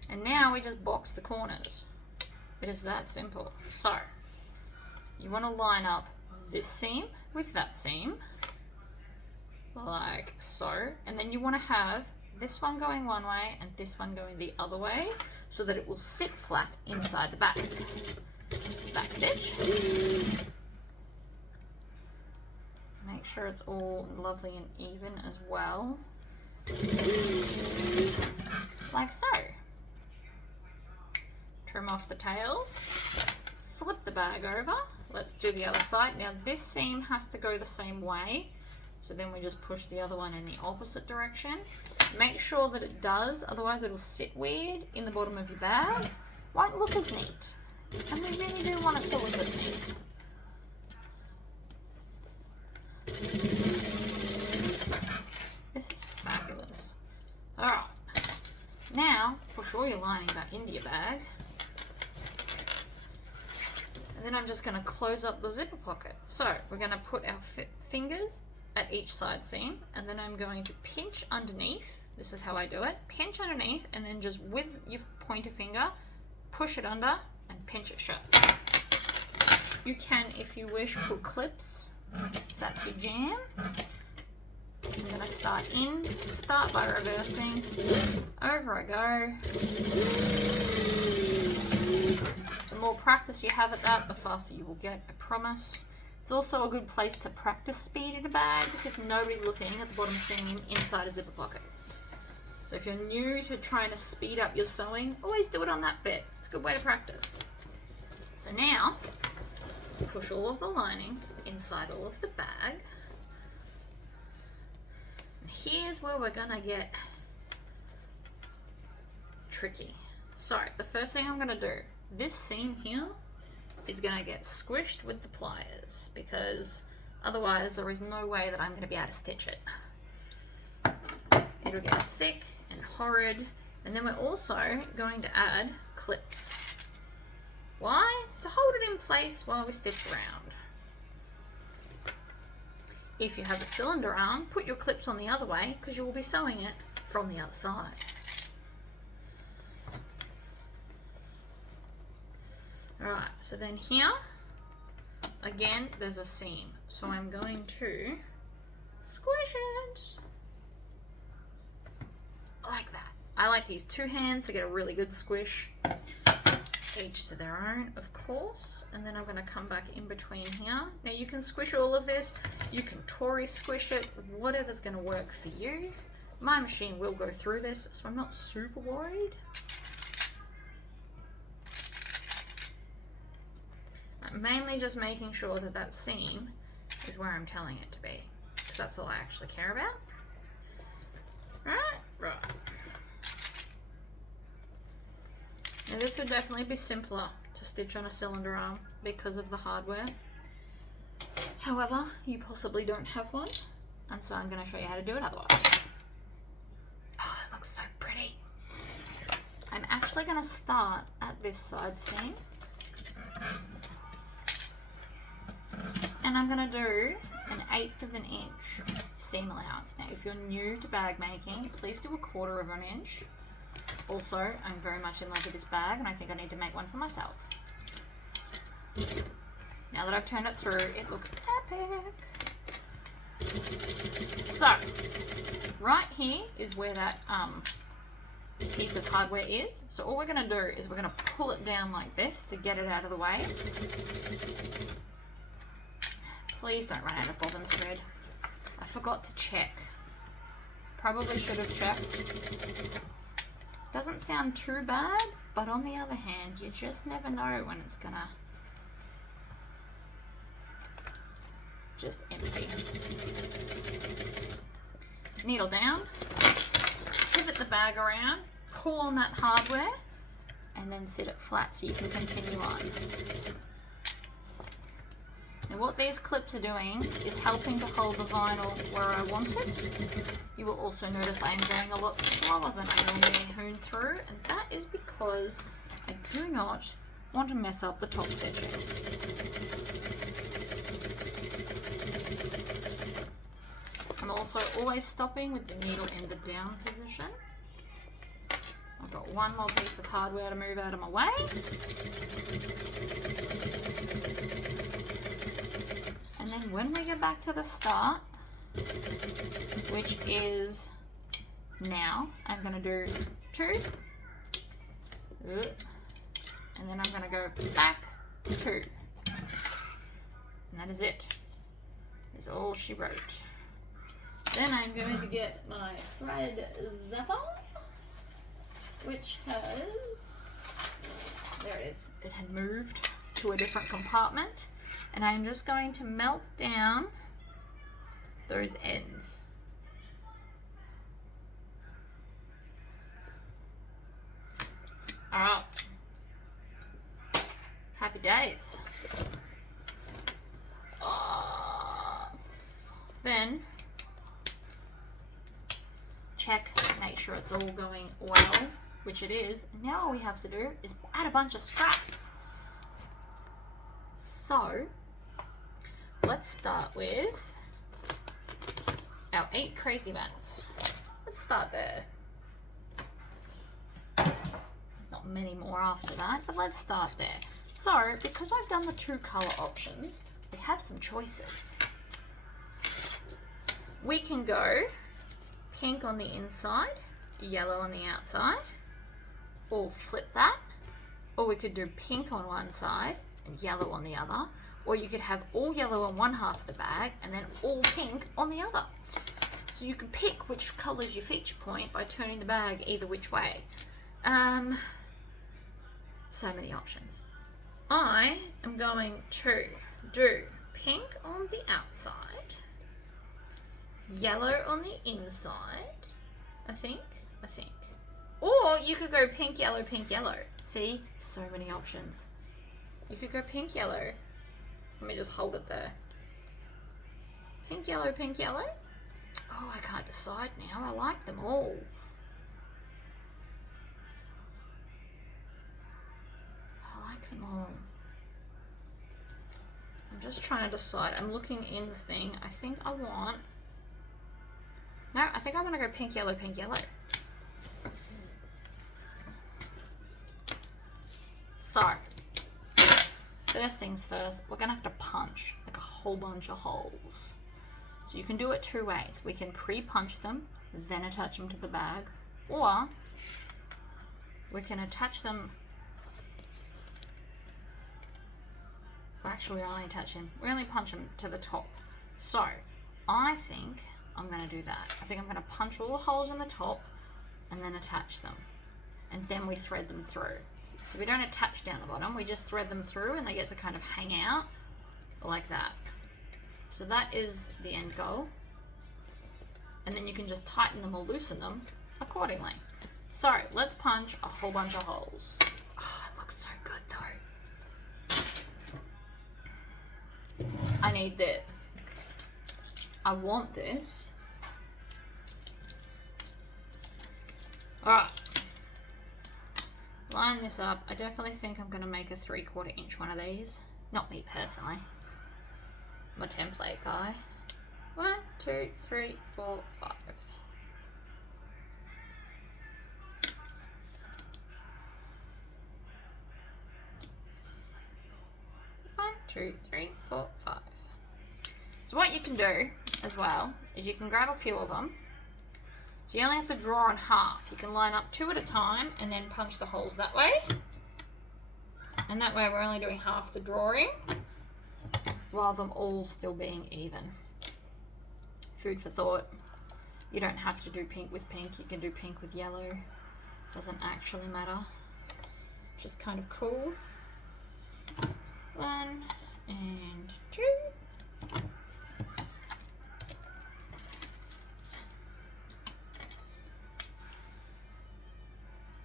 and now we just box the corners. It is that simple. So, you want to line up this seam with that seam, like so, and then you want to have this one going one way and this one going the other way, so that it will sit flat inside the back. Back stitch. Make sure it's all lovely and even as well. Like so. Trim off the tails. Flip the bag over. Let's do the other side. Now this seam has to go the same way, so then we just push the other one in the opposite direction. Make sure that it does, otherwise it'll sit weird in the bottom of your bag. Won't look as neat. And we really do want it to look as neat. This is fabulous. Alright, now push all your lining back into your bag. And then I'm just going to close up the zipper pocket. So we're going to put our fingers at each side seam, and then I'm going to pinch underneath. This is how I do it. Pinch underneath, and then just with your pointer finger, push it under and pinch it shut. You can, if you wish, put clips. If that's your jam. I'm going to start by reversing. Over I go. The more practice you have at that, the faster you will get, I promise. It's also a good place to practice speed in a bag because nobody's looking at the bottom seam inside a zipper pocket. So if you're new to trying to speed up your sewing, always do it on that bit. It's a good way to practice. So now, push all of the lining inside all of the bag. And here's where we're gonna get tricky. So the first thing I'm gonna do, this seam here is gonna get squished with the pliers because otherwise there is no way that I'm gonna be able to stitch it. It'll get thick and horrid, and then we're also going to add clips. Why? To hold it in place while we stitch around. If you have a cylinder arm, put your clips on the other way because you will be sewing it from the other side. Alright, so then here, again, there's a seam. So I'm going to squish it like that. I like to use two hands to get a really good squish. Each to their own, of course. And then I'm going to come back in between here. Now you can squish all of this. You can Tory squish it. Whatever's going to work for you. My machine will go through this, so I'm not super worried. I'm mainly just making sure that that seam is where I'm telling it to be, because that's all I actually care about. Right. Now this would definitely be simpler to stitch on a cylinder arm because of the hardware. However, you possibly don't have one, and so I'm going to show you how to do it otherwise. Oh, it looks so pretty. I'm actually going to start at this side seam. And I'm going to do 1/8 of an inch seam allowance. Now, if you're new to bag making, please do 1/4 of an inch. Also, I'm very much in love with this bag and I think I need to make one for myself. Now that I've turned it through, it looks epic. So, right here is where that piece of hardware is. So all we're going to do is we're going to pull it down like this to get it out of the way. Please don't run out of bobbin thread. I forgot to check. Probably should have checked. Doesn't sound too bad, but on the other hand, you just never know when it's gonna just empty. Needle down, pivot the bag around, pull on that hardware, and then sit it flat so you can continue on. Now what these clips are doing is helping to hold the vinyl where I want it. You will also notice I am going a lot slower than I normally hoon through, and that is because I do not want to mess up the top stitching. I'm also always stopping with the needle in the down position. I've got one more piece of hardware to move out of my way. And then when we get back to the start, which is now, I'm going to do 2, and then I'm going to go back 2, and that is it. That's all she wrote. Then I'm going to get my thread zapper, which has, there it is, it had moved to a different compartment, and I'm just going to melt down those ends. Alright, happy days. Then check, make sure it's all going well, which it is. And now all we have to do is add a bunch of straps. So let's start with our 8 crazy bands. Let's start there. There's not many more after that, but let's start there. So because I've done the 2 color options, we have some choices. We can go pink on the inside, yellow on the outside, or flip that. Or we could do pink on one side and yellow on the other. Or you could have all yellow on one half of the bag and then all pink on the other. So you can pick which color is your feature point by turning the bag either which way. So many options. I am going to do pink on the outside, yellow on the inside, I think. Or you could go pink, yellow, pink, yellow. See, so many options. You could go pink, yellow. Let me just hold it there. Pink, yellow, pink, yellow. Oh, I can't decide now. I like them all. I like them all. I'm just trying to decide. I'm looking in the thing. I think I want... No, I think I want to go pink, yellow, pink, yellow. So, first things first, we're going to have to punch like a whole bunch of holes. So you can do it 2 ways. We can pre-punch them, then attach them to the bag, or we can attach them... Actually, we only punch them to the top. So, I think I'm going to do that. I think I'm going to punch all the holes in the top and then attach them. And then we thread them through. So we don't attach down the bottom, we just thread them through and they get to kind of hang out like that. So that is the end goal. And then you can just tighten them or loosen them accordingly. So let's punch a whole bunch of holes. Oh, it looks so good though. I need this. I want this. Alright. Line this up. I definitely think I'm going to make a 3/4 inch one of these. Not me personally. I'm a template guy. 1, 2, 3, 4, 5. 1, 2, 3, 4, 5. So what you can do as well is you can grab a few of them. So So you only have to draw in half. You can line up 2 at a time and then punch the holes that way. And that way we're only doing half the drawing, rather than all still being even. Food for thought. You don't have to do pink with pink. You can do pink with yellow. Doesn't actually matter. Just kind of cool. 1 and 2.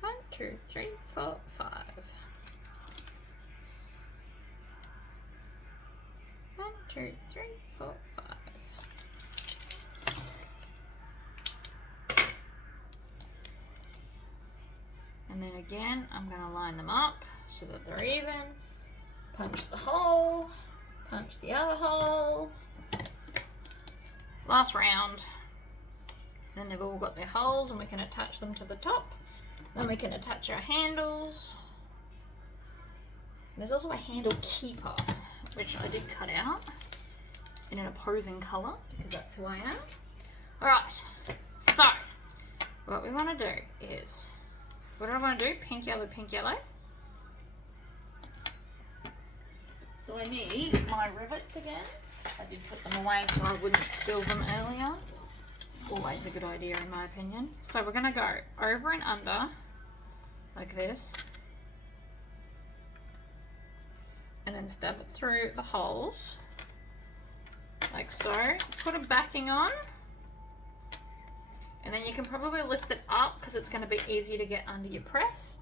1, 2, 3, 4, 5. 1, 2, 3, 4, 5. And then again, I'm going to line them up so that they're even. Punch the hole, punch the other hole. Last round. Then they've all got their holes and we can attach them to the top. Then we can attach our handles. There's also a handle keeper, which I did cut out in an opposing colour because that's who I am. Alright, so what we want to do is, what do I want to do? Pink, yellow, pink, yellow. So I need my rivets again. I did put them away so I wouldn't spill them earlier. Always a good idea in my opinion. So we're going to go over and under like this. And then stab it through the holes like so. Put a backing on. And then you can probably lift it up because it's going to be easier to get under your press.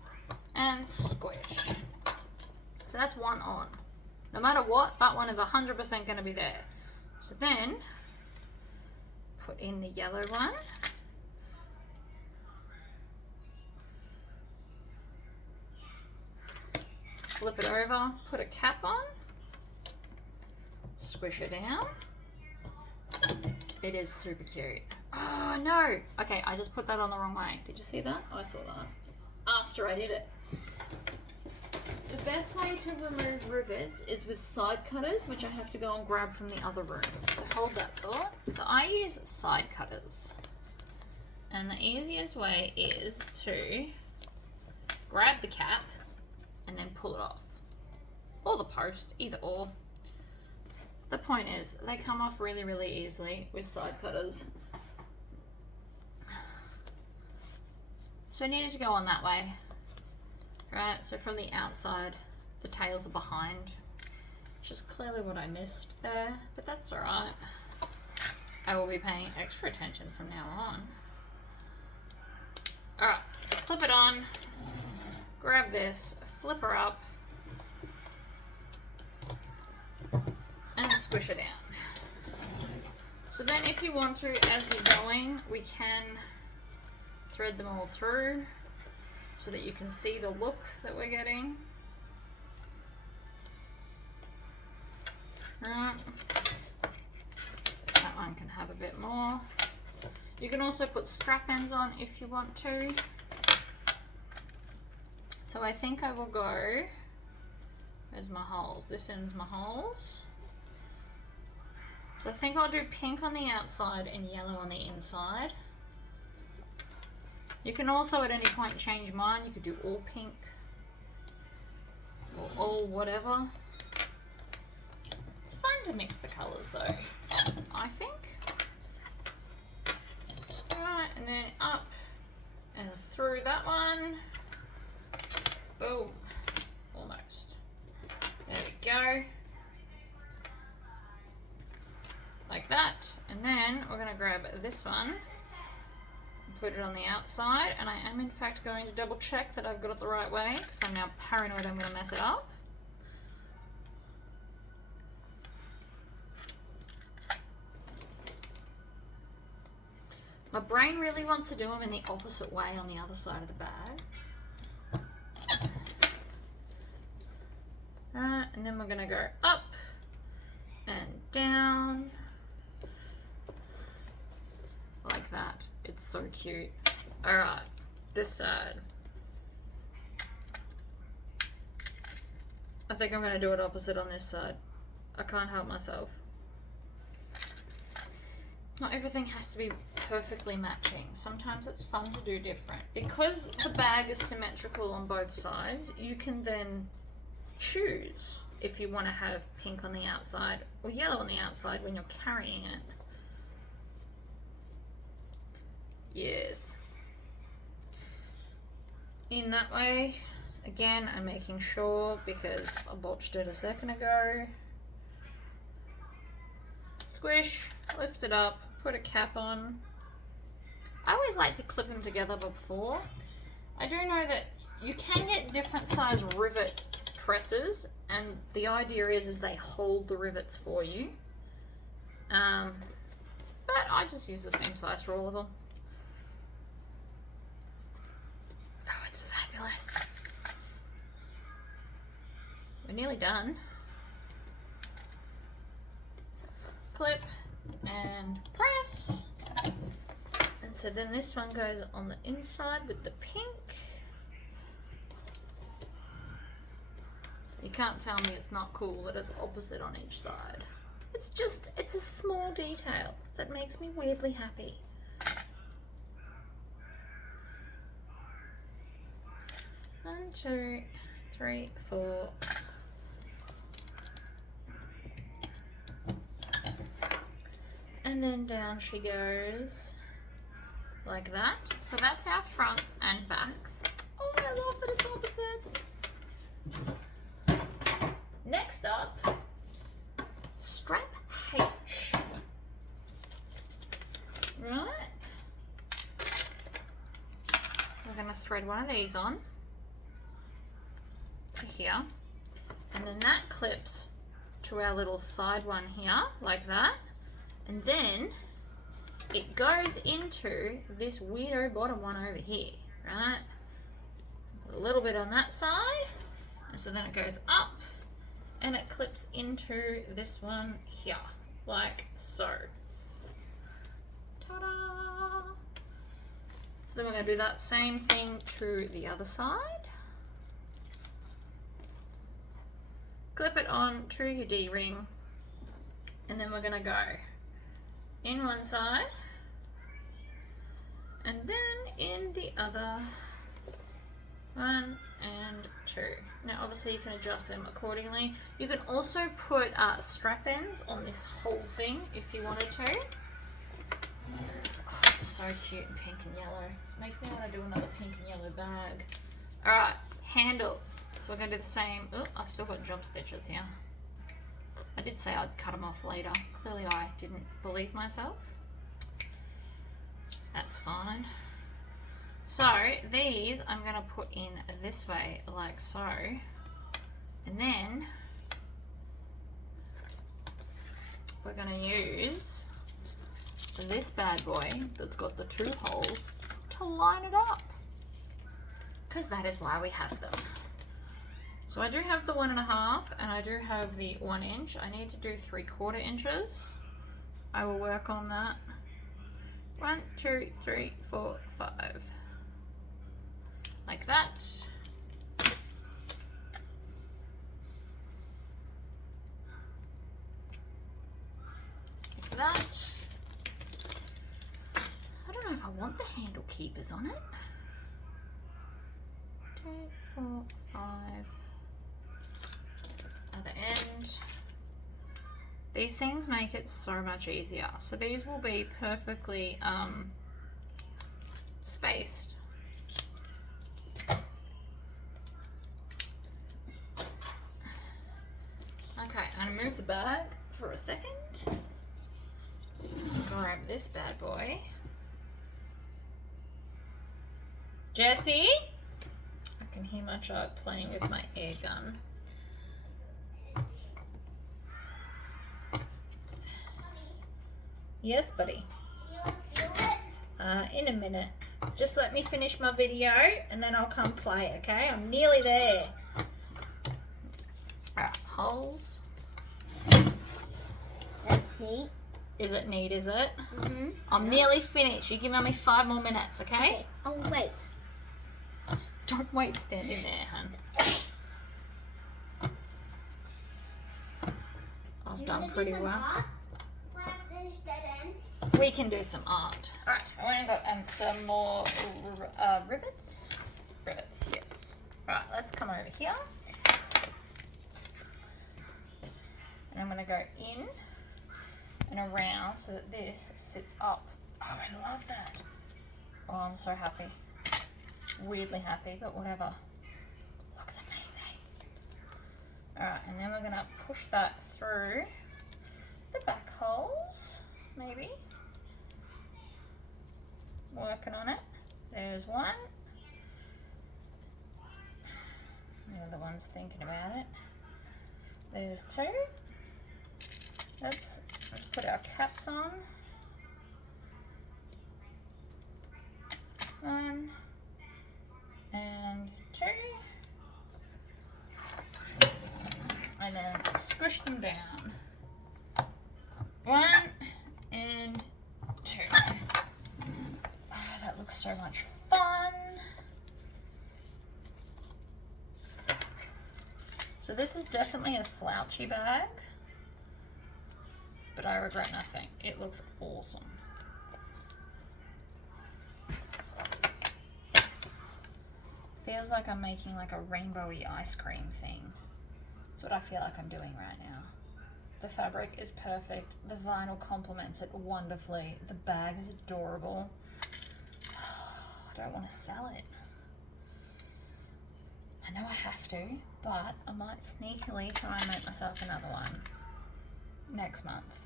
And squish. So that's one on. No matter what, that one is 100% going to be there. So then, put in the yellow one. Flip it over, put a cap on. Squish it down. It is super cute. Oh no! Okay, I just put that on the wrong way. Did you see that? I saw that. After I did it. The best way to remove rivets is with side cutters, which I have to go and grab from the other room. So hold that thought. So I use side cutters. And the easiest way is to grab the cap and then pull it off. Or the post, either or. The point is, they come off really, really easily with side cutters. So I needed to go on that way. Right, so from the outside, the tails are behind, which is clearly what I missed there, but that's alright. I will be paying extra attention from now on. Alright, so clip it on, grab this, flip her up, and squish it down. So then if you want to, as you're going, we can thread them all through, so that you can see the look that we're getting. Right. That one can have a bit more. You can also put strap ends on if you want to. So I think I will go, where's my holes? This end's my holes. So I think I'll do pink on the outside and yellow on the inside. You can also at any point change mine. You could do all pink or all whatever. It's fun to mix the colours though, I think. Alright, and then up and through that one. Boom. Almost. There we go. Like that. And then we're going to grab this one. Put it on the outside, and I am in fact going to double check that I've got it the right way because I'm now paranoid I'm going to mess it up. My brain really wants to do them in the opposite way on the other side of the bag. Alright, and then we're going to go up and down like that. It's so cute. Alright, this side. I think I'm going to do it opposite on this side. I can't help myself. Not everything has to be perfectly matching. Sometimes it's fun to do different. Because the bag is symmetrical on both sides, you can then choose if you want to have pink on the outside or yellow on the outside when you're carrying it. Yes. In that way, again, I'm making sure because I botched it a second ago. Squish, lift it up, put a cap on. I always like to clip them together before. I do know that you can get different size rivet presses, and the idea is they hold the rivets for you. But I just use the same size for all of them. Oh, it's fabulous. We're nearly done. Clip and press. And so then this one goes on the inside with the pink. You can't tell me it's not cool that it's opposite on each side. It's a small detail that makes me weirdly happy. One, two, three, four. And then down she goes like that. So that's our front and backs. Oh, I love that it's opposite. Next up, strap H. Right. We're going to thread one of these on to here. And then that clips to our little side one here, like that. And then it goes into this weirdo bottom one over here, right? Put a little bit on that side. And so then it goes up and it clips into this one here, like so. Ta-da! So then we're going to do that same thing to the other side. Clip it on to your D-ring. And then we're going to go in one side and then in the other. 1 and 2. Now obviously you can adjust them accordingly. You can also put strap ends on this whole thing if you wanted to. Oh, it's so cute in pink and yellow. This makes me want to do another pink and yellow bag. Alright, handles. So we're going to do the same. Oh, I've still got job stitches here. I did say I'd cut them off later. Clearly I didn't believe myself. That's fine. So these I'm going to put in this way, like so, and then we're going to use this bad boy that's got the 2 holes to line it up, because that is why we have them. So I do have the 1.5 and I do have the 1 inch. I need to do 3/4 inches. I will work on that. 1, 2, 3, 4, 5. Like that. Like that. I don't know if I want the handle keepers on it. 2, 4, 5. Other end. These things make it so much easier. So these will be perfectly spaced. Okay, I'm gonna move the bag for a second. Grab this bad boy. Jessie? I can hear my child playing with my air gun. Yes, buddy. In a minute. Just let me finish my video and then I'll come play, okay? I'm nearly there. Right, holes. That's neat. Is it neat, is it? Mm-hmm. I'm nearly finished. You give me 5 more minutes, okay? Okay. Oh, wait. Don't wait standing there, hun. I've done pretty well. When I finish that end. we can do some art. All right, I went and got some more rivets. Rivets, yes. All right, let's come over here. And I'm going to go in and around so that this sits up. Oh, I love that. Oh, I'm so happy. Weirdly happy, but whatever. Looks amazing. Alright, and then we're going to push that through the back holes, maybe. Working on it. There's one. The other one's thinking about it. There's two. Let's put our caps on. One and two. And then squish them down. One and two. Oh, that looks so much fun. So this is definitely a slouchy bag, but I regret nothing. It looks awesome. Feels like I'm making like a rainbowy ice cream thing. That's what I feel like I'm doing right now. The fabric is perfect. The vinyl complements it wonderfully. The bag is adorable. I don't want to sell it. I know I have to, but I might sneakily try and make myself another one next month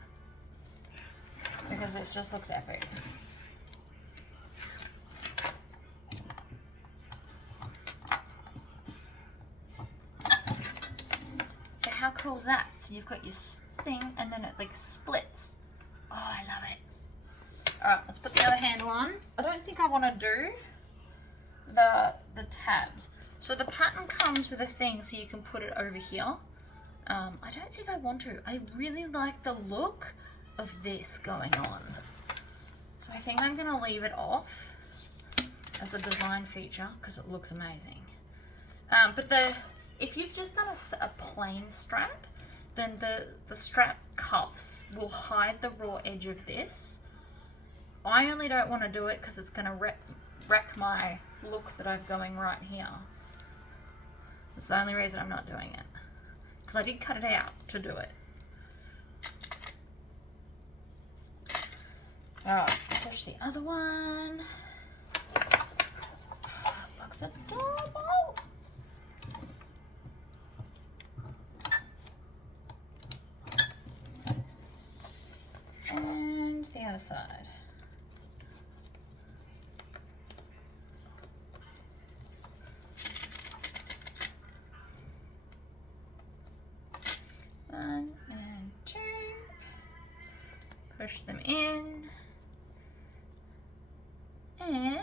because this just looks epic. So how cool is that? So you've got your thing and then it like splits. Oh, I love it. All right, let's put the other handle on. I don't think I want to do the tabs. So the pattern comes with a thing so you can put it over here. I don't think I want to. I really like the look of this going on. So I think I'm gonna leave it off as a design feature because it looks amazing. But if you've just done a plain strap, then the strap cuffs will hide the raw edge of this. I only don't want to do it because it's gonna wreck my look that I've going right here. That's the only reason I'm not doing it. Because I did cut it out to do it. Alright, push the other one. It looks adorable. And the other side. One and two. Push them in. And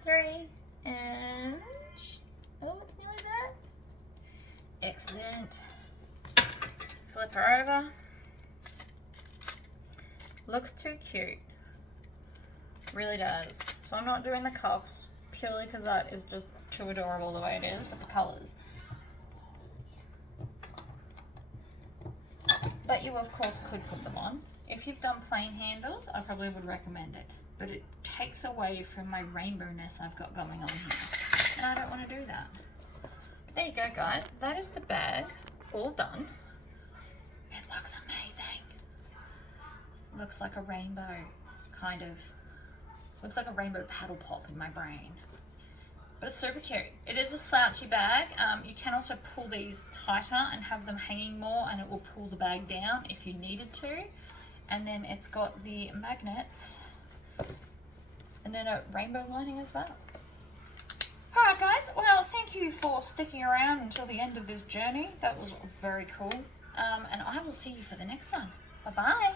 three. And oh, it's nearly there. Excellent. Flip her over. Looks too cute. Really does. So I'm not doing the cuffs purely because that is just too adorable the way it is with the colors. But you of course could put them on. If you've done plain handles, I probably would recommend it. But it takes away from my rainbowness I've got going on here. And I don't want to do that. But there you go, guys. That is the bag all done. It looks amazing. Looks like a rainbow, kind of. Looks like a rainbow paddle pop in my brain. But it's super cute. It is a slouchy bag. You can also pull these tighter and have them hanging more and it will pull the bag down if you needed to. And then it's got the magnets and then a rainbow lining as well. Alright guys, well thank you for sticking around until the end of this journey. That was very cool. And I will see you for the next one. Bye bye.